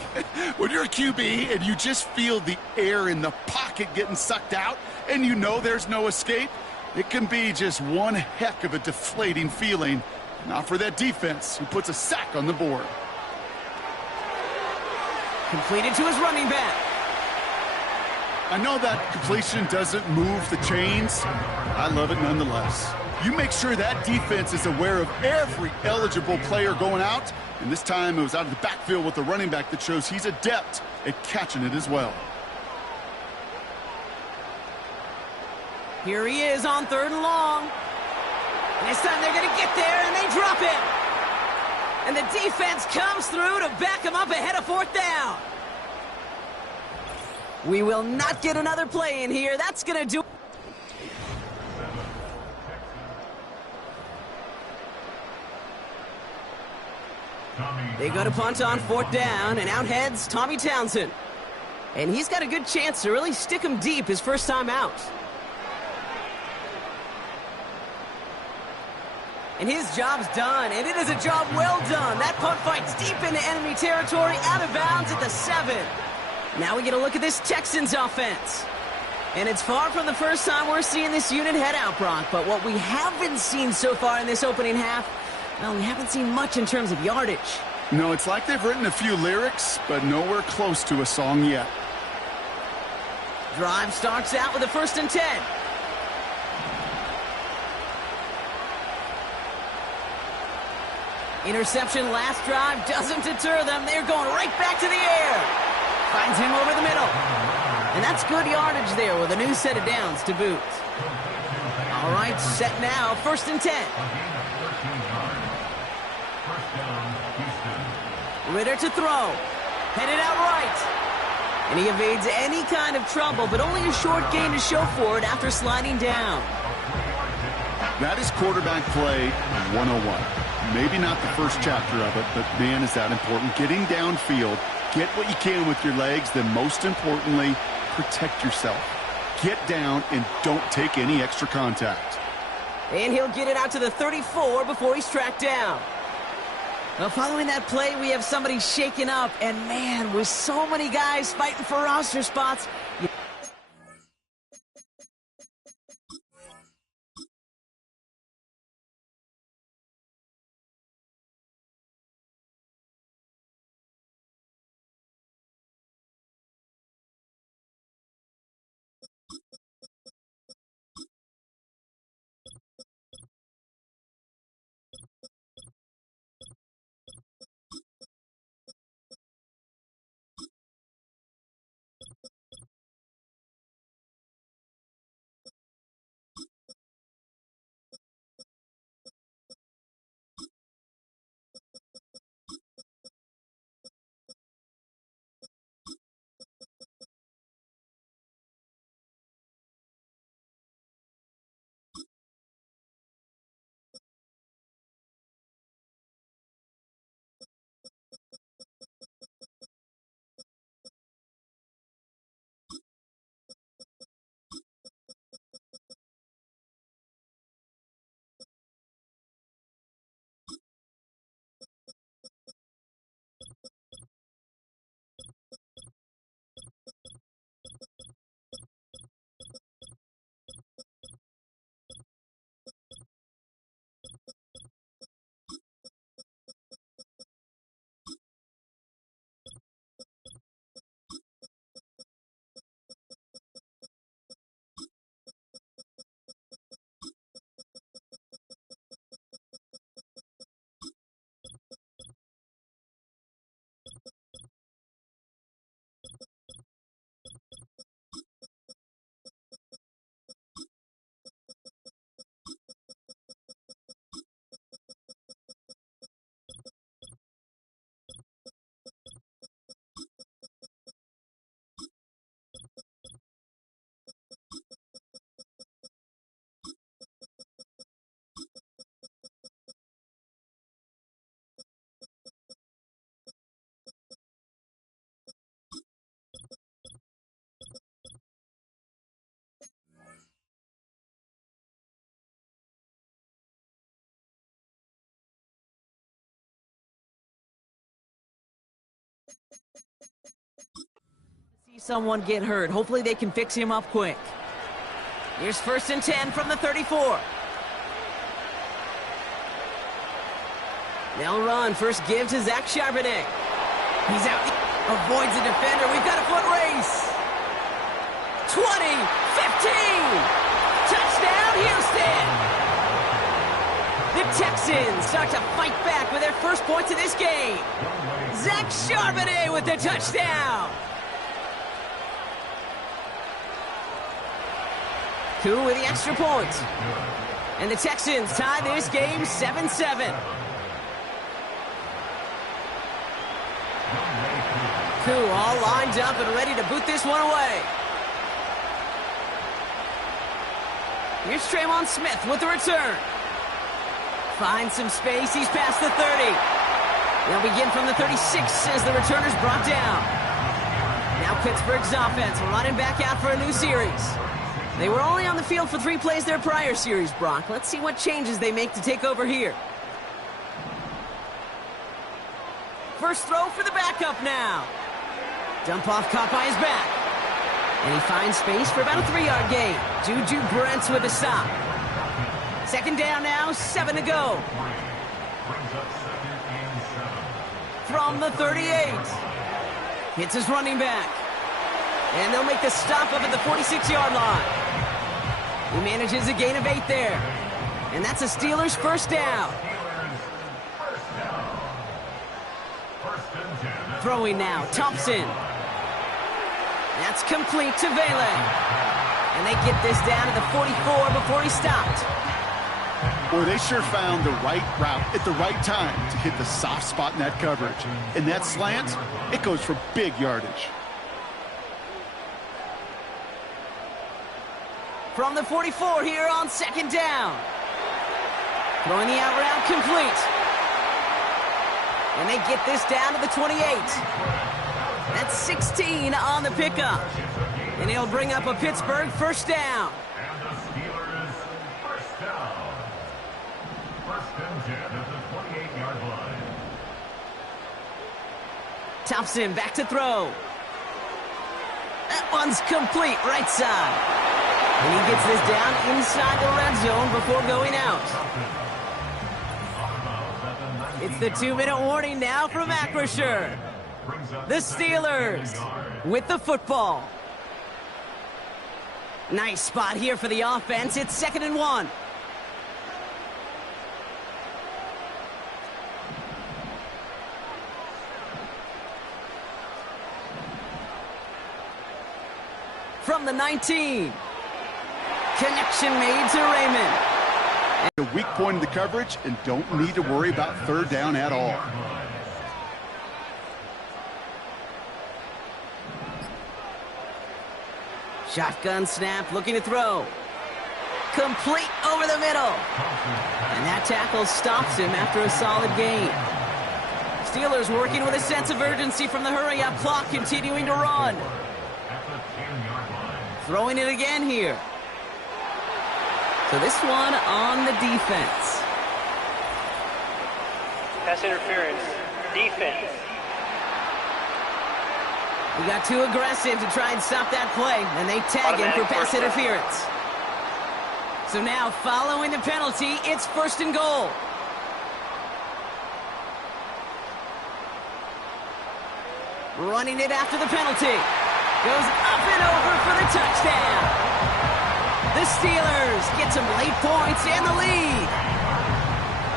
When you're a QB and you just feel the air in the pocket getting sucked out and you know there's no escape, it can be just one heck of a deflating feeling. Not for that defense who puts a sack on the board. Completed to his running back. I know that completion doesn't move the chains. I love it nonetheless. You make sure that defense is aware of every eligible player going out, and this time it was out of the backfield with the running back that shows he's adept at catching it as well. Here he is on 3rd and long. And this time they're going to get there, and they drop it. And the defense comes through to back him up ahead of 4th down. We will not get another play in here. That's going to do it. They go to punt on 4th down, and out heads Tommy Townsend. And he's got a good chance to really stick him deep his first time out. And his job's done, and it is a job well done. That punt fights deep into enemy territory, out of bounds at the 7. Now we get a look at this Texans offense. And it's far from the first time we're seeing this unit head out, Brock. But what we haven't seen so far in this opening half, well, we haven't seen much in terms of yardage. No, it's like they've written a few lyrics, but nowhere close to a song yet. Drive starts out with a 1st and 10. Interception last drive doesn't deter them. They're going right back to the air. Finds him over the middle. And that's good yardage there with a new set of downs to boot. All right, set now, 1st and 10. Ritter to throw. Headed out right. And he evades any kind of trouble, but only a short gain to show for it after sliding down. That is quarterback play 101. Maybe not the first chapter of it, but man, is that important. Getting downfield, get what you can with your legs, then most importantly, protect yourself. Get down and don't take any extra contact. And he'll get it out to the 34 before he's tracked down. Well, following that play, we have somebody shaken up. And man, with so many guys fighting for roster spots, see someone get hurt. Hopefully they can fix him up quick. Here's 1st and 10 from the 34. They'll run. First give to Zach Charbonnet. He's out. Avoids a defender. We've got a foot race. 20, 15. Touchdown, Houston. The Texans start to fight back with their first points of this game. Zach Charbonnet with the touchdown. Koo with the extra point. And the Texans tie this game 7-7. Koo all lined up and ready to boot this one away. Here's Traymon Smith with the return. Finds some space. He's past the 30. They'll begin from the 36 as the returner's brought down. Now Pittsburgh's offense running back out for a new series. They were only on the field for 3 plays their prior series, Brock. Let's see what changes they make to take over here. First throw for the backup now. Dump off caught by his back. And he finds space for about a 3-yard gain. Juju Brents with a stop. Second down now, 7 to go. From the 38. Hits his running back. And they'll make the stop up at the 46-yard line. He manages a gain of 8 there. And that's a Steelers first down. Throwing now, Thompson. That's complete to Vele. And they get this down to the 44 before he stopped. Boy, they sure found the right route at the right time to hit the soft spot in that coverage. And that slant, it goes for big yardage. From the 44 here on second down. Throwing the out route complete. And they get this down to the 28. That's 16 on the pickup. And he'll bring up a Pittsburgh first down. And the Steelers first down. First and 10 at the 28-yard line. Thompson back to throw. That one's complete, right side. And he gets this down inside the red zone before going out. It's the 2-minute warning now from Acrisure. The Steelers with the football. Nice spot here for the offense. It's 2nd and 1. From the 19. Connection made to Raymond. A weak point in the coverage and don't need to worry about third down at all. Shotgun snap, looking to throw. Complete over the middle. And that tackle stops him after a solid gain. Steelers working with a sense of urgency from the hurry-up clock, continuing to run. Throwing it again here. So this one on the defense. Pass interference. Defense. He got too aggressive to try and stop that play, and they tag him for pass interference. So now, following the penalty, it's 1st and goal. Running it after the penalty. Goes up and over for the touchdown. The Steelers get some late points and the lead.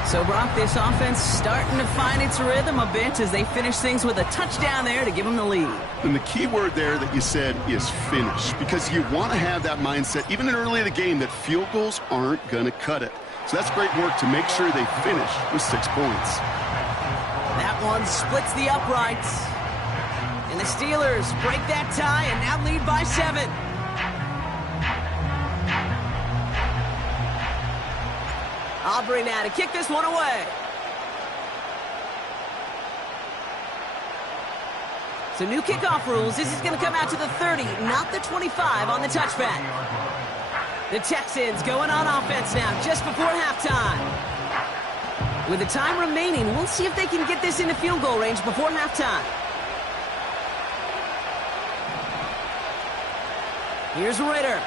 So, Brock, this offense starting to find its rhythm a bit as they finish things with a touchdown there to give them the lead. And the key word there that you said is finish, because you want to have that mindset, even in early in the game, that field goals aren't going to cut it. So that's great work to make sure they finish with 6 points. That one splits the uprights. And the Steelers break that tie and now lead by 7. Aubrey now to kick this one away. So new kickoff rules. This is going to come out to the 30, not the 25 on the touchback. The Texans going on offense now just before halftime. With the time remaining, we'll see if they can get this into field goal range before halftime. Here's Ritter.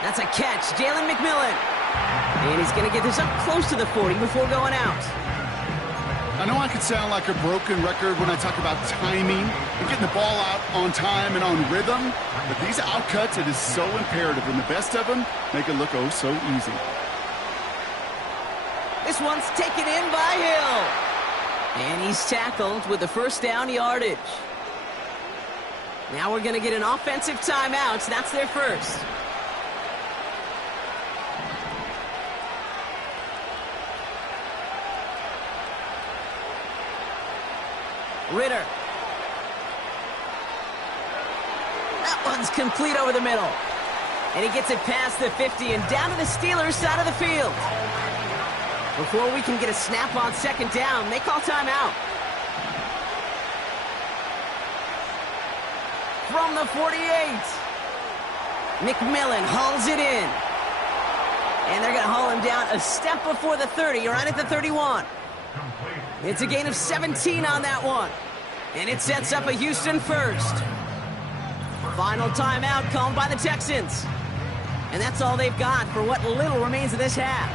That's a catch. Jalen McMillan. And he's going to get this up close to the 40 before going out. I know I could sound like a broken record when I talk about timing and getting the ball out on time and on rhythm, but these outcuts, it is so imperative, and the best of them make it look oh so easy. This one's taken in by Hill. And he's tackled with the first down yardage. Now we're going to get an offensive timeout. That's their first. Ritter. That one's complete over the middle. And he gets it past the 50 and down to the Steelers' side of the field. Before we can get a snap on 2nd down, they call timeout. From the 48. McMillan hauls it in. And they're going to haul him down a step before the 30, right at the 31. It's a gain of 17 on that one. And it sets up a Houston first. Final timeout called by the Texans. And that's all they've got for what little remains of this half.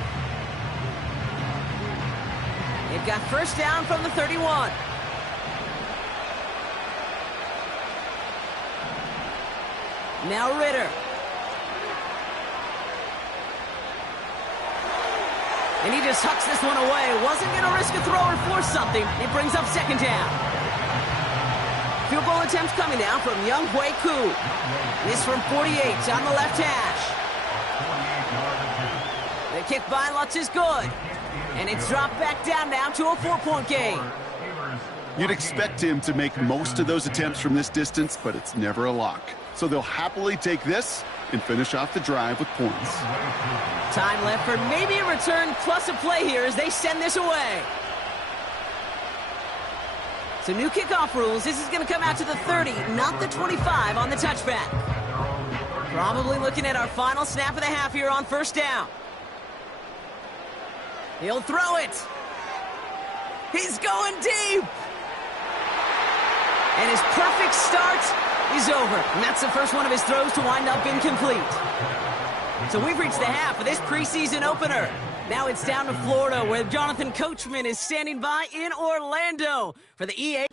They've got first down from the 31. Now Ritter. And he just hucks this one away. Wasn't going to risk a throw or force something. It brings up 2nd down. Field goal attempts coming down from Young Hui Koo. This from 48 on the left hash. The kick by Lutz is good. And it's dropped back down now to a 4-point game. You'd expect him to make most of those attempts from this distance, but it's never a lock. So they'll happily take this and finish off the drive with points. Time left for maybe a return plus a play here as they send this away. So new kickoff rules. This is going to come out to the 30, not the 25 on the touchback. Probably looking at our final snap of the half here on first down. He'll throw it. He's going deep. And his perfect start is over. And that's the first one of his throws to wind up incomplete. So we've reached the half of this preseason opener. Now it's down to Florida, where Jonathan Coachman is standing by in Orlando for the EA.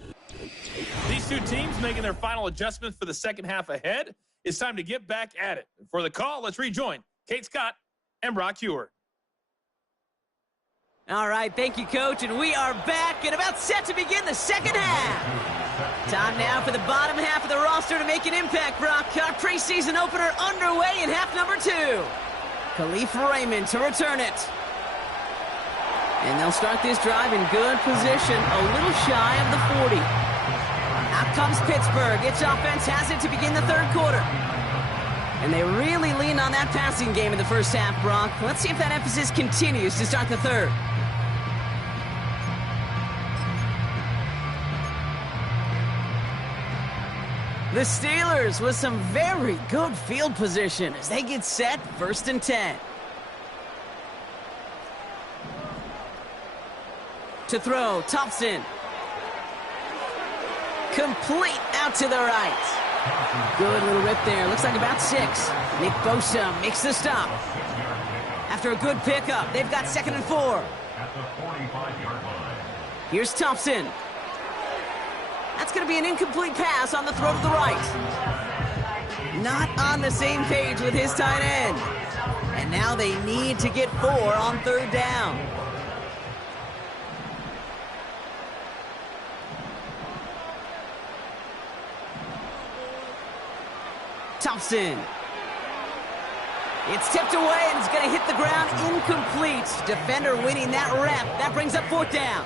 These two teams making their final adjustments for the second half ahead. It's time to get back at it. For the call, let's rejoin Kate Scott and Brock Hewer. All right, thank you, Coach, and we are back and about set to begin the second half. Time now for the bottom half of the roster to make an impact, Brock. Our preseason opener underway in half number 2. Khalif Raymond to return it. And they'll start this drive in good position, a little shy of the 40. Out comes Pittsburgh. Its offense has it to begin the third quarter. And they really leaned on that passing game in the first half, Brock. Let's see if that emphasis continues to start the third. The Steelers with some very good field position as they get set, 1st and 10. To throw, Thompson. Complete out to the right. Good little rip there. Looks like about 6. Nick Bosa makes the stop. After a good pickup, they've got 2nd and 4. At the 45-yard line. Here's Thompson. That's going to be an incomplete pass on the throw to the right. Not on the same page with his tight end. And now they need to get 4 on 3rd down. Thompson. It's tipped away and it's going to hit the ground incomplete. Defender winning that rep. That brings up 4th down.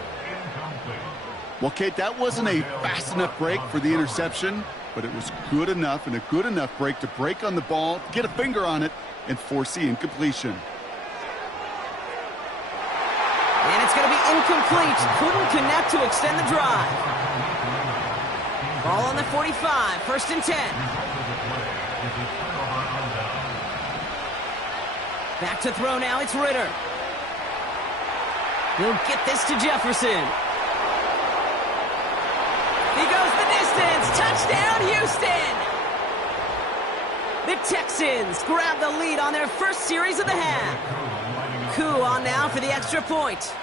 Well, Kate, that wasn't a fast enough break for the interception, but it was good enough and a good enough break to break on the ball, get a finger on it, and force the incompletion. And it's going to be incomplete. Couldn't connect to extend the drive. Ball on the 45, 1st and 10. Back to throw now, it's Ritter. He'll get this to Jefferson. He goes the distance. Touchdown, Houston! The Texans grab the lead on their first series of the half. Koo on now for the extra point.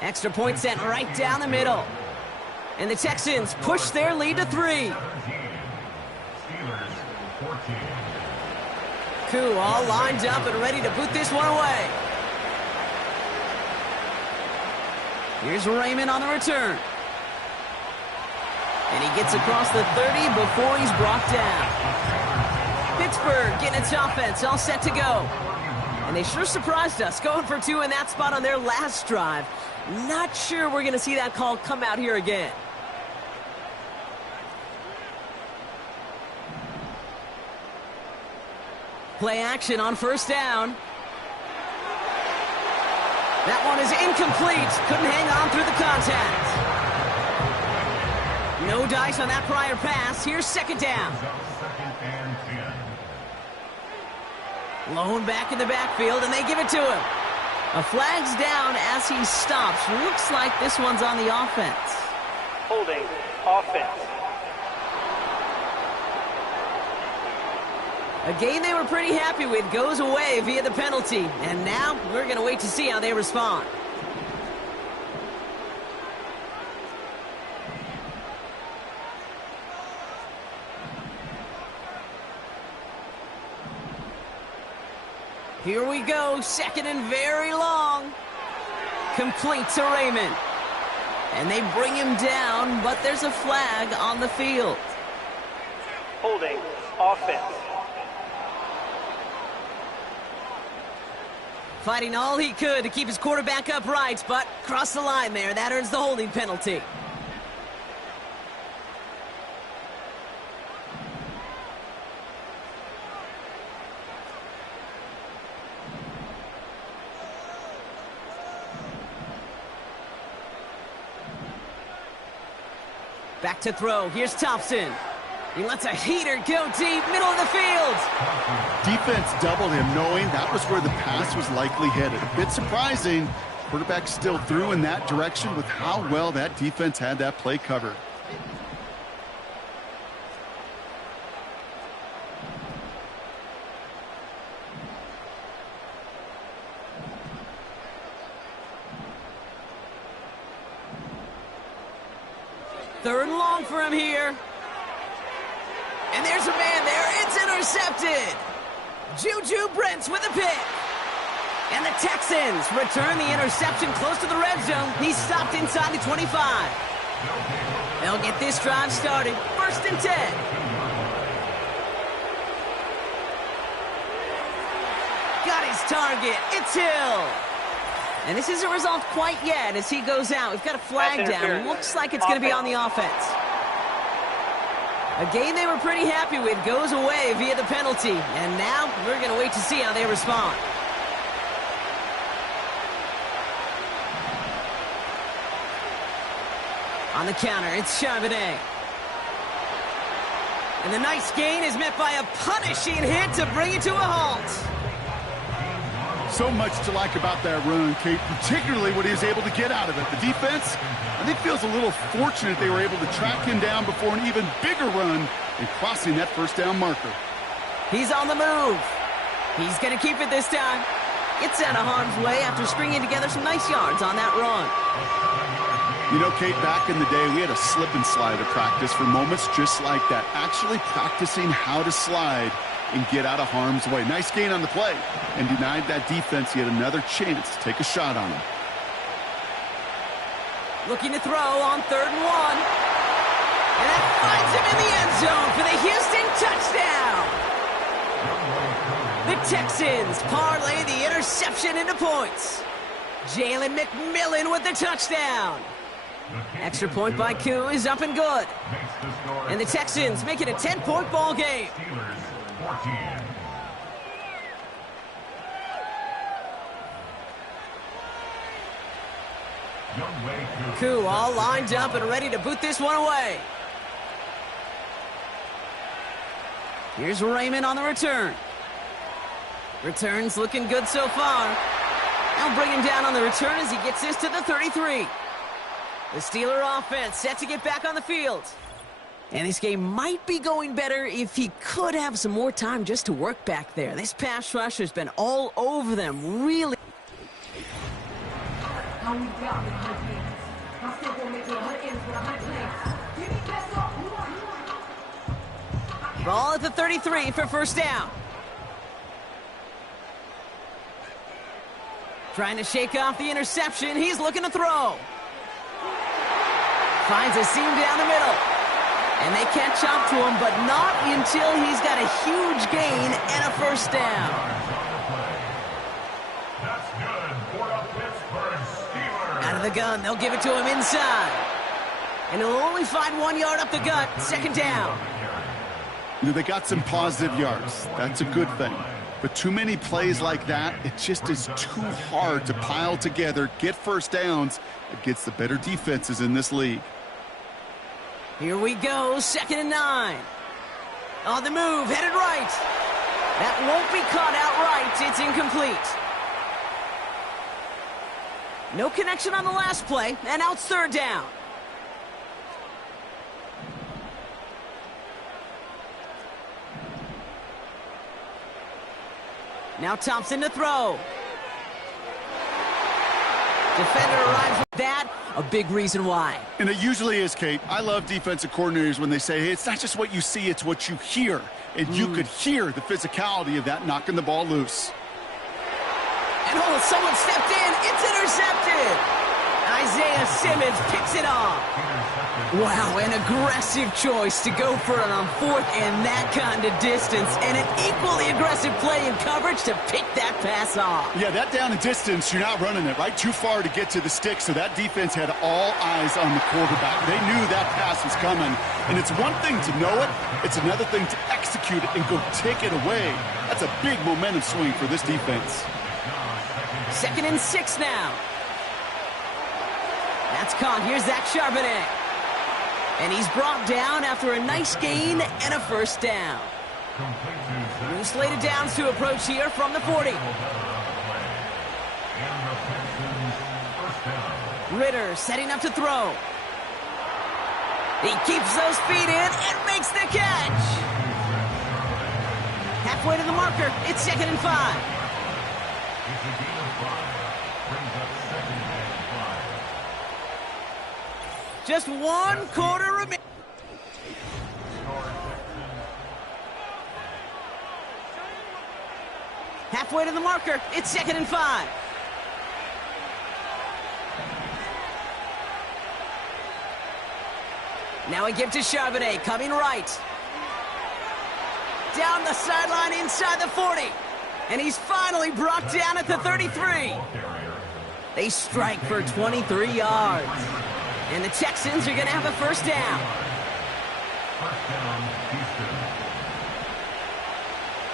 Extra point sent right down the middle. And the Texans push their lead to 3. Koo all lined up and ready to boot this one away. Here's Raymond on the return. And he gets across the 30 before he's brought down. Pittsburgh getting its offense all set to go. And they sure surprised us, going for 2 in that spot on their last drive. Not sure we're going to see that call come out here again. Play action on 1st down. That one is incomplete. Couldn't hang on through the contact. No dice on that prior pass. Here's 2nd down. Lone back in the backfield, and they give it to him. A flag's down as he stops. Looks like this one's on the offense. Holding, offense. A game they were pretty happy with goes away via the penalty. And now we're going to wait to see how they respond. Here we go, 2nd and very long. Complete to Raymond. And they bring him down, but there's a flag on the field. Holding, offense. Fighting all he could to keep his quarterback upright, but crossed the line there. That earns the holding penalty. Back to throw. Here's Thompson. He lets a heater go deep, middle of the field. Defense doubled him, knowing that was where the pass was likely headed. A bit surprising. Quarterback still threw in that direction with how well that defense had that play covered. Third and long for him here. And there's a man there. It's intercepted. Juju Brents with a pick. And the Texans return the interception close to the red zone. He's stopped inside the 25. They'll get this drive started. 1st and 10. Got his target. It's Hill. And this isn't resolved quite yet as he goes out. We've got a flag down. Looks like it's going to be on the offense. A game they were pretty happy with goes away via the penalty. And now we're going to wait to see how they respond. On the counter, it's Charbonnet. And the nice gain is met by a punishing hit to bring it to a halt. So much to like about that run, Kate, particularly what he was able to get out of it. The defense, I think, feels a little fortunate they were able to track him down before an even bigger run and crossing that 1st down marker. He's on the move. He's going to keep it this time. Gets out of harm's way after stringing together some nice yards on that run. You know, Kate, back in the day, we had a slip and slide at practice for moments just like that. Actually practicing how to slide and get out of harm's way. Nice gain on the play and denied that defense yet another chance to take a shot on him. Looking to throw on 3rd and 1. And that finds him in the end zone for the Houston touchdown. The Texans parlay the interception into points. Jalen McMillan with the touchdown. Extra point by Koo is up and good. And the Texans make it a 10-point ball game. Koo all lined up and ready to boot this one away. Here's Raymond on the return. Return's looking good so far. They'll bring him down on the return as he gets this to the 33. The Steeler offense set to get back on the field. And this game might be going better if he could have some more time just to work back there. This pass rush has been all over them, really. Ball at the 33 for 1st down. Trying to shake off the interception. He's looking to throw. Finds a seam down the middle. And they catch up to him, but not until he's got a huge gain and a 1st down. That's good for the Pittsburgh Steelers. Out of the gun, they'll give it to him inside. And he'll only find 1 yard up the gut. 2nd down. You know, they got some positive yards. That's a good thing. But too many plays like that, it just is too hard to pile together, get 1st downs against the better defenses in this league. Here we go, 2nd and 9. On the move, headed right. That won't be caught outright. It's incomplete. No connection on the last play, and now it's 3rd down. Now Thompson to throw. Defender arrives with that. A big reason why. And it usually is, Kate. I love defensive coordinators when they say, hey, it's not just what you see, it's what you hear. And you could hear the physicality of that knocking the ball loose. And someone stepped in. It's intercepted. Isaiah Simmons picks it off. Wow, an aggressive choice to go for it on 4th and that kind of distance. And an equally aggressive play in coverage to pick that pass off. Yeah, that down and distance, you're not running it, right? Too far to get to the stick, so that defense had all eyes on the quarterback. They knew that pass was coming. And it's one thing to know it, it's another thing to execute it and go take it away. That's a big momentum swing for this defense. 2nd and 6 now. That's caught. Here's Zach Charbonnet. And he's brought down after a nice gain and a first down. New slated downs to approach here from the 40. Ritter setting up to throw. He keeps those feet in and makes the catch. Halfway to the marker, it's 2nd and 5. Just 1 quarter remaining. Halfway to the marker, it's 2nd and 5. Now a give to Charbonnet, coming right. Down the sideline inside the 40. And he's finally brought down at the 33. They strike for 23 yards. And the Texans are going to have a first down.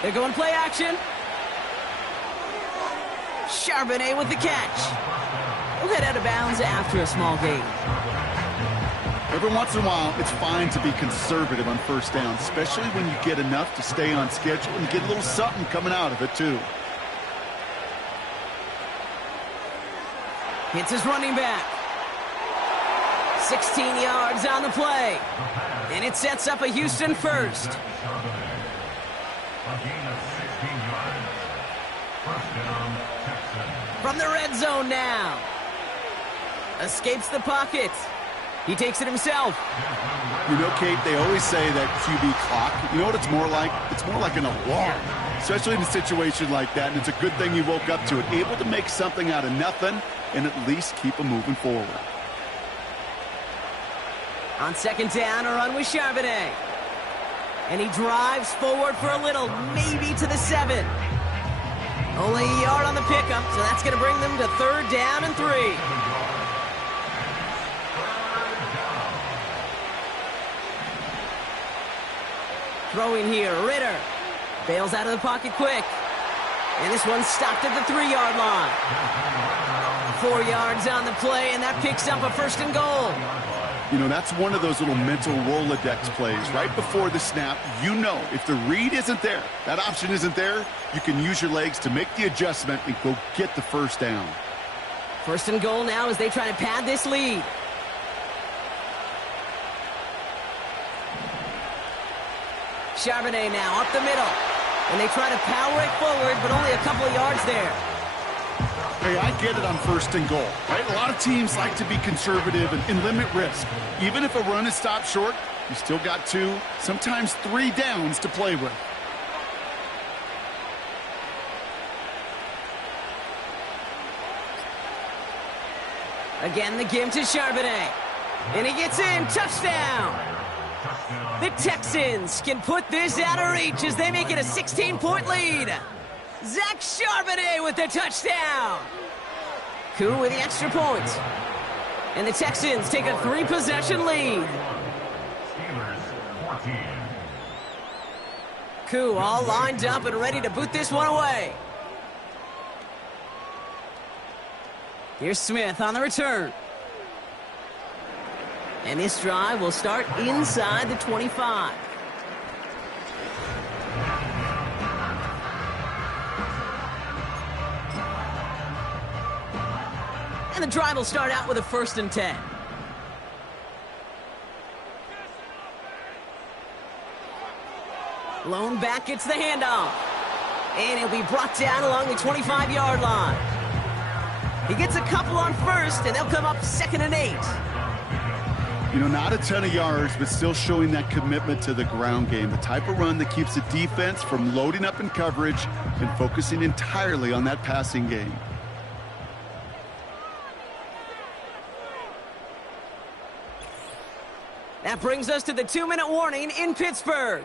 They're going play action. Charbonnet with the catch. We'll head out of bounds after a small gain. Every once in a while, it's fine to be conservative on first down, especially when you get enough to stay on schedule and get a little something coming out of it, too. Hits his running back. 16 yards on the play. And it sets up a Houston first. From the red zone now. Escapes the pocket. He takes it himself. You know, Kate, they always say that QB clock. You know what it's more like? It's more like an alarm, especially in a situation like that. And it's a good thing you woke up to it, able to make something out of nothing and at least keep them moving forward. On 2nd down, a run with Charbonnet. And he drives forward for a little, maybe to the 7. Only a yard on the pickup, so that's going to bring them to 3rd down and 3. Throwing here, Ritter. Bails out of the pocket quick. And this one's stopped at the 3-yard line. 4 yards on the play, and that picks up a 1st and goal. You know, that's one of those little mental Rolodex plays. Right before the snap, you know if the read isn't there, that option isn't there, you can use your legs to make the adjustment and go get the first down. 1st and goal now as they try to pad this lead. Charbonnet now up the middle. And they try to power it forward, but only a couple of yards there. Hey, I get it on 1st and goal, right? A lot of teams like to be conservative and limit risk. Even if a run is stopped short, you still got 2, sometimes 3 downs to play with. Again, the give to Charbonnet. And he gets in. Touchdown! The Texans can put this out of reach as they make it a 16-point lead. Zach Charbonnet with the touchdown. Koo with the extra point. And the Texans take a 3-possession lead. Koo all lined up and ready to boot this one away. Here's Smith on the return. And this drive will start inside the 25. And the drive will start out with a 1st and 10. Lone back gets the handoff. And he'll be brought down along the 25-yard line. He gets a couple on 1st, and they'll come up 2nd and 8. You know, not a ton of yards, but still showing that commitment to the ground game. The type of run that keeps the defense from loading up in coverage and focusing entirely on that passing game. That brings us to the 2-minute warning in Pittsburgh.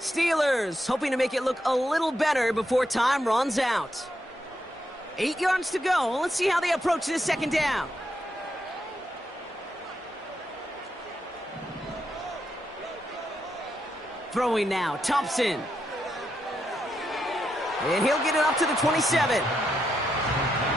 Steelers hoping to make it look a little better before time runs out. 8 yards to go. Let's see how they approach this 2nd down. Throwing now, Thompson. And he'll get it up to the 27.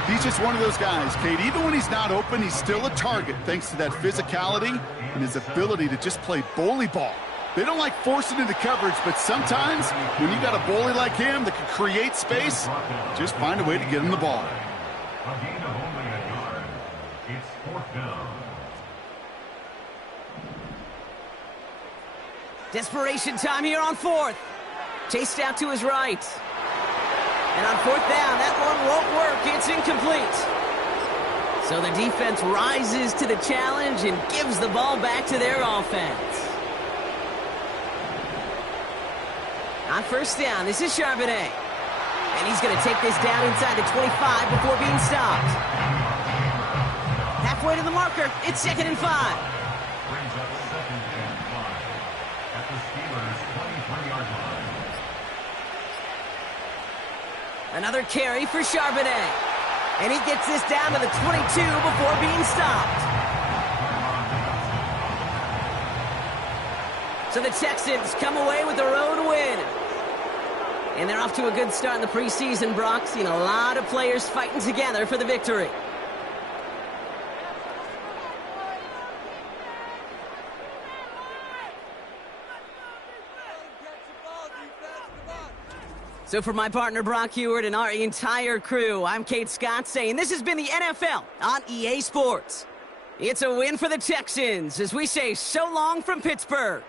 He's just one of those guys, Kate. Even when he's not open, he's still a target thanks to that physicality and his ability to just play bully ball. They don't like forcing into coverage, but sometimes when you got a bully like him that can create space, just find a way to get him the ball. A gain of only a yard. It's 4th down. Desperation time here on 4th. Chased out to his right. And on 4th down, that one won't work. It's incomplete. So the defense rises to the challenge and gives the ball back to their offense. On 1st down, this is Charbonnet. And he's going to take this down inside the 25 before being stopped. Halfway to the marker, it's 2nd and 5. Brings up 2nd and 5 at the Steelers' 23-yard line. Another carry for Charbonnet. And he gets this down to the 22 before being stopped. So the Texans come away with the road win. And they're off to a good start in the preseason, Brock. Seen a lot of players fighting together for the victory. So for my partner, Brock Heward, and our entire crew, I'm Kate Scott saying this has been the NFL on EA Sports. It's a win for the Texans as we say so long from Pittsburgh.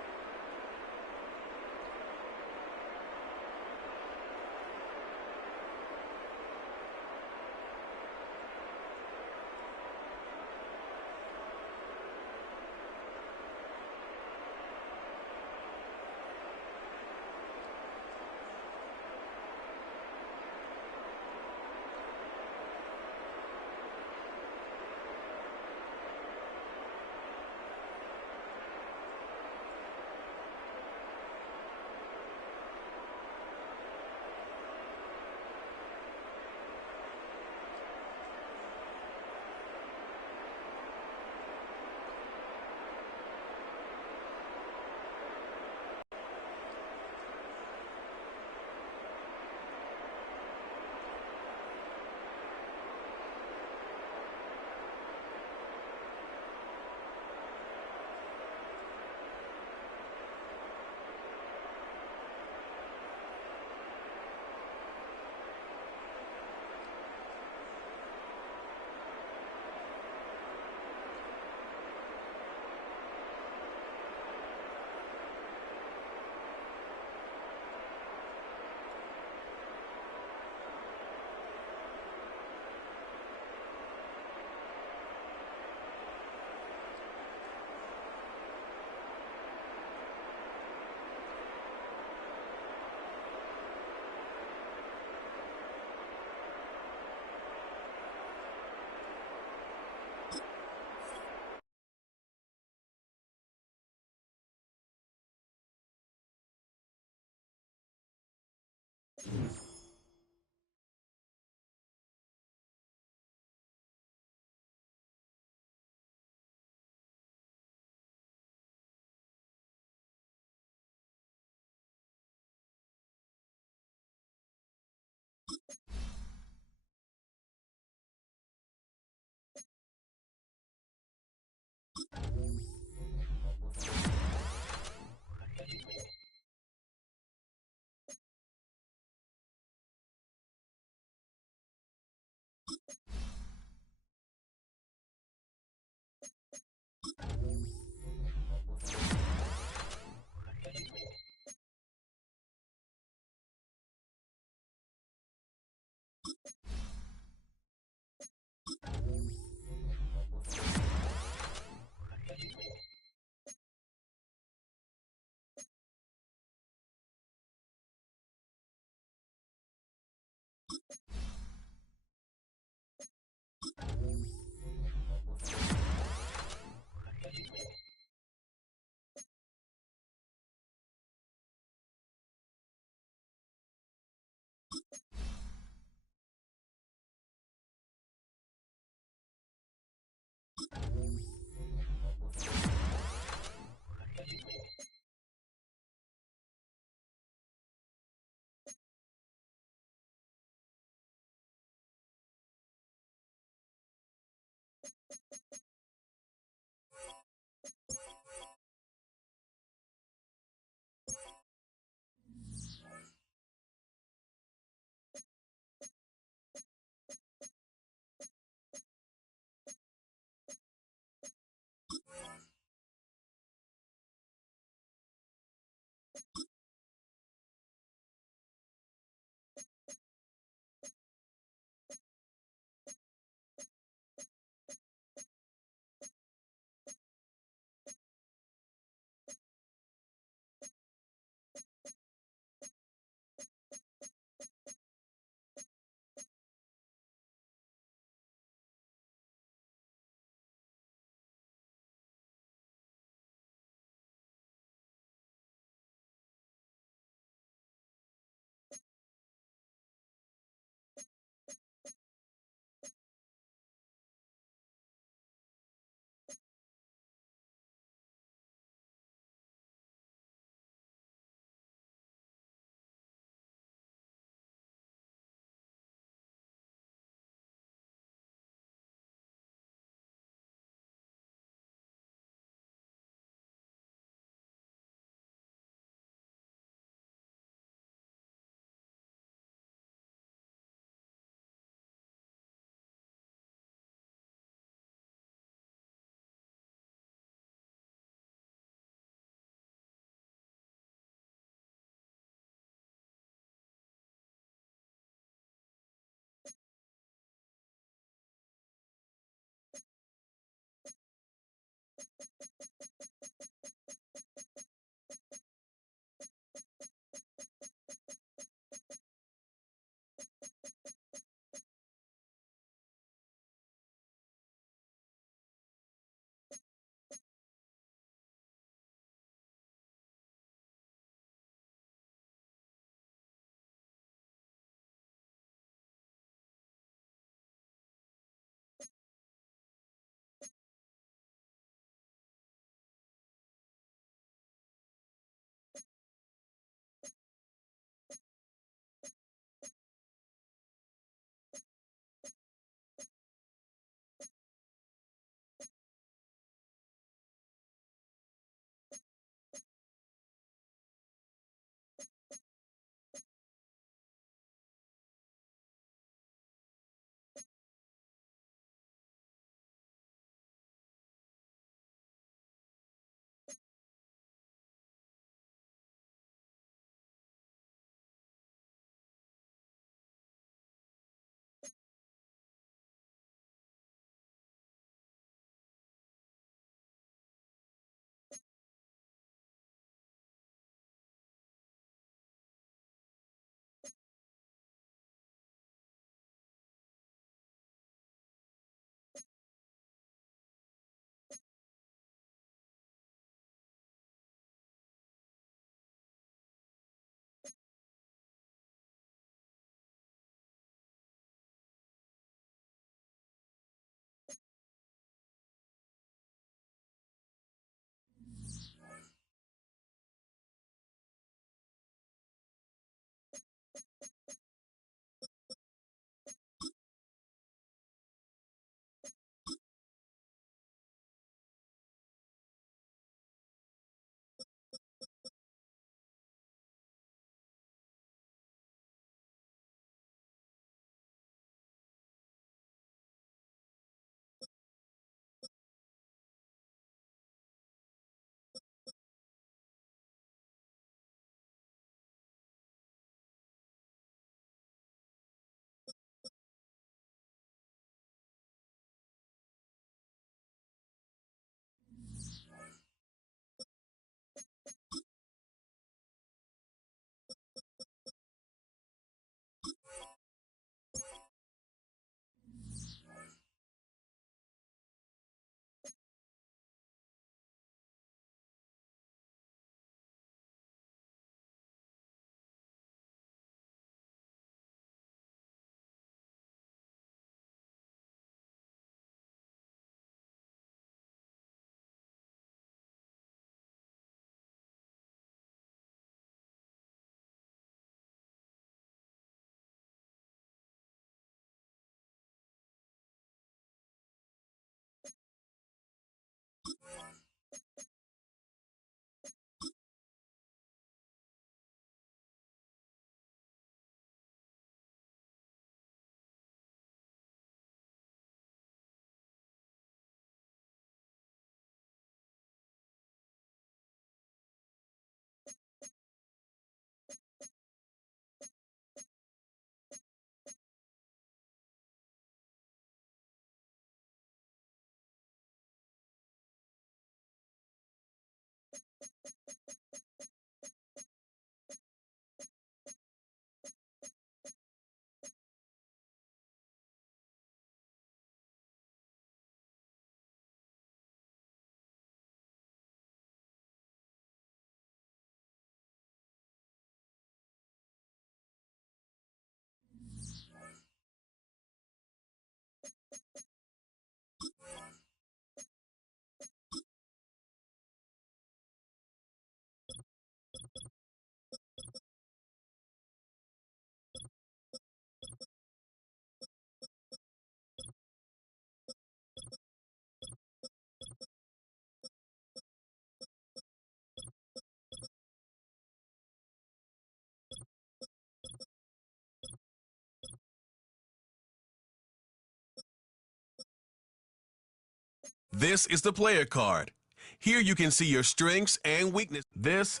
This is the player card. Here you can see your strengths and weaknesses.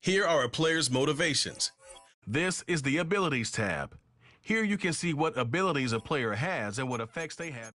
Here are a player's motivations. This is the abilities tab. Here you can see what abilities a player has and what effects they have.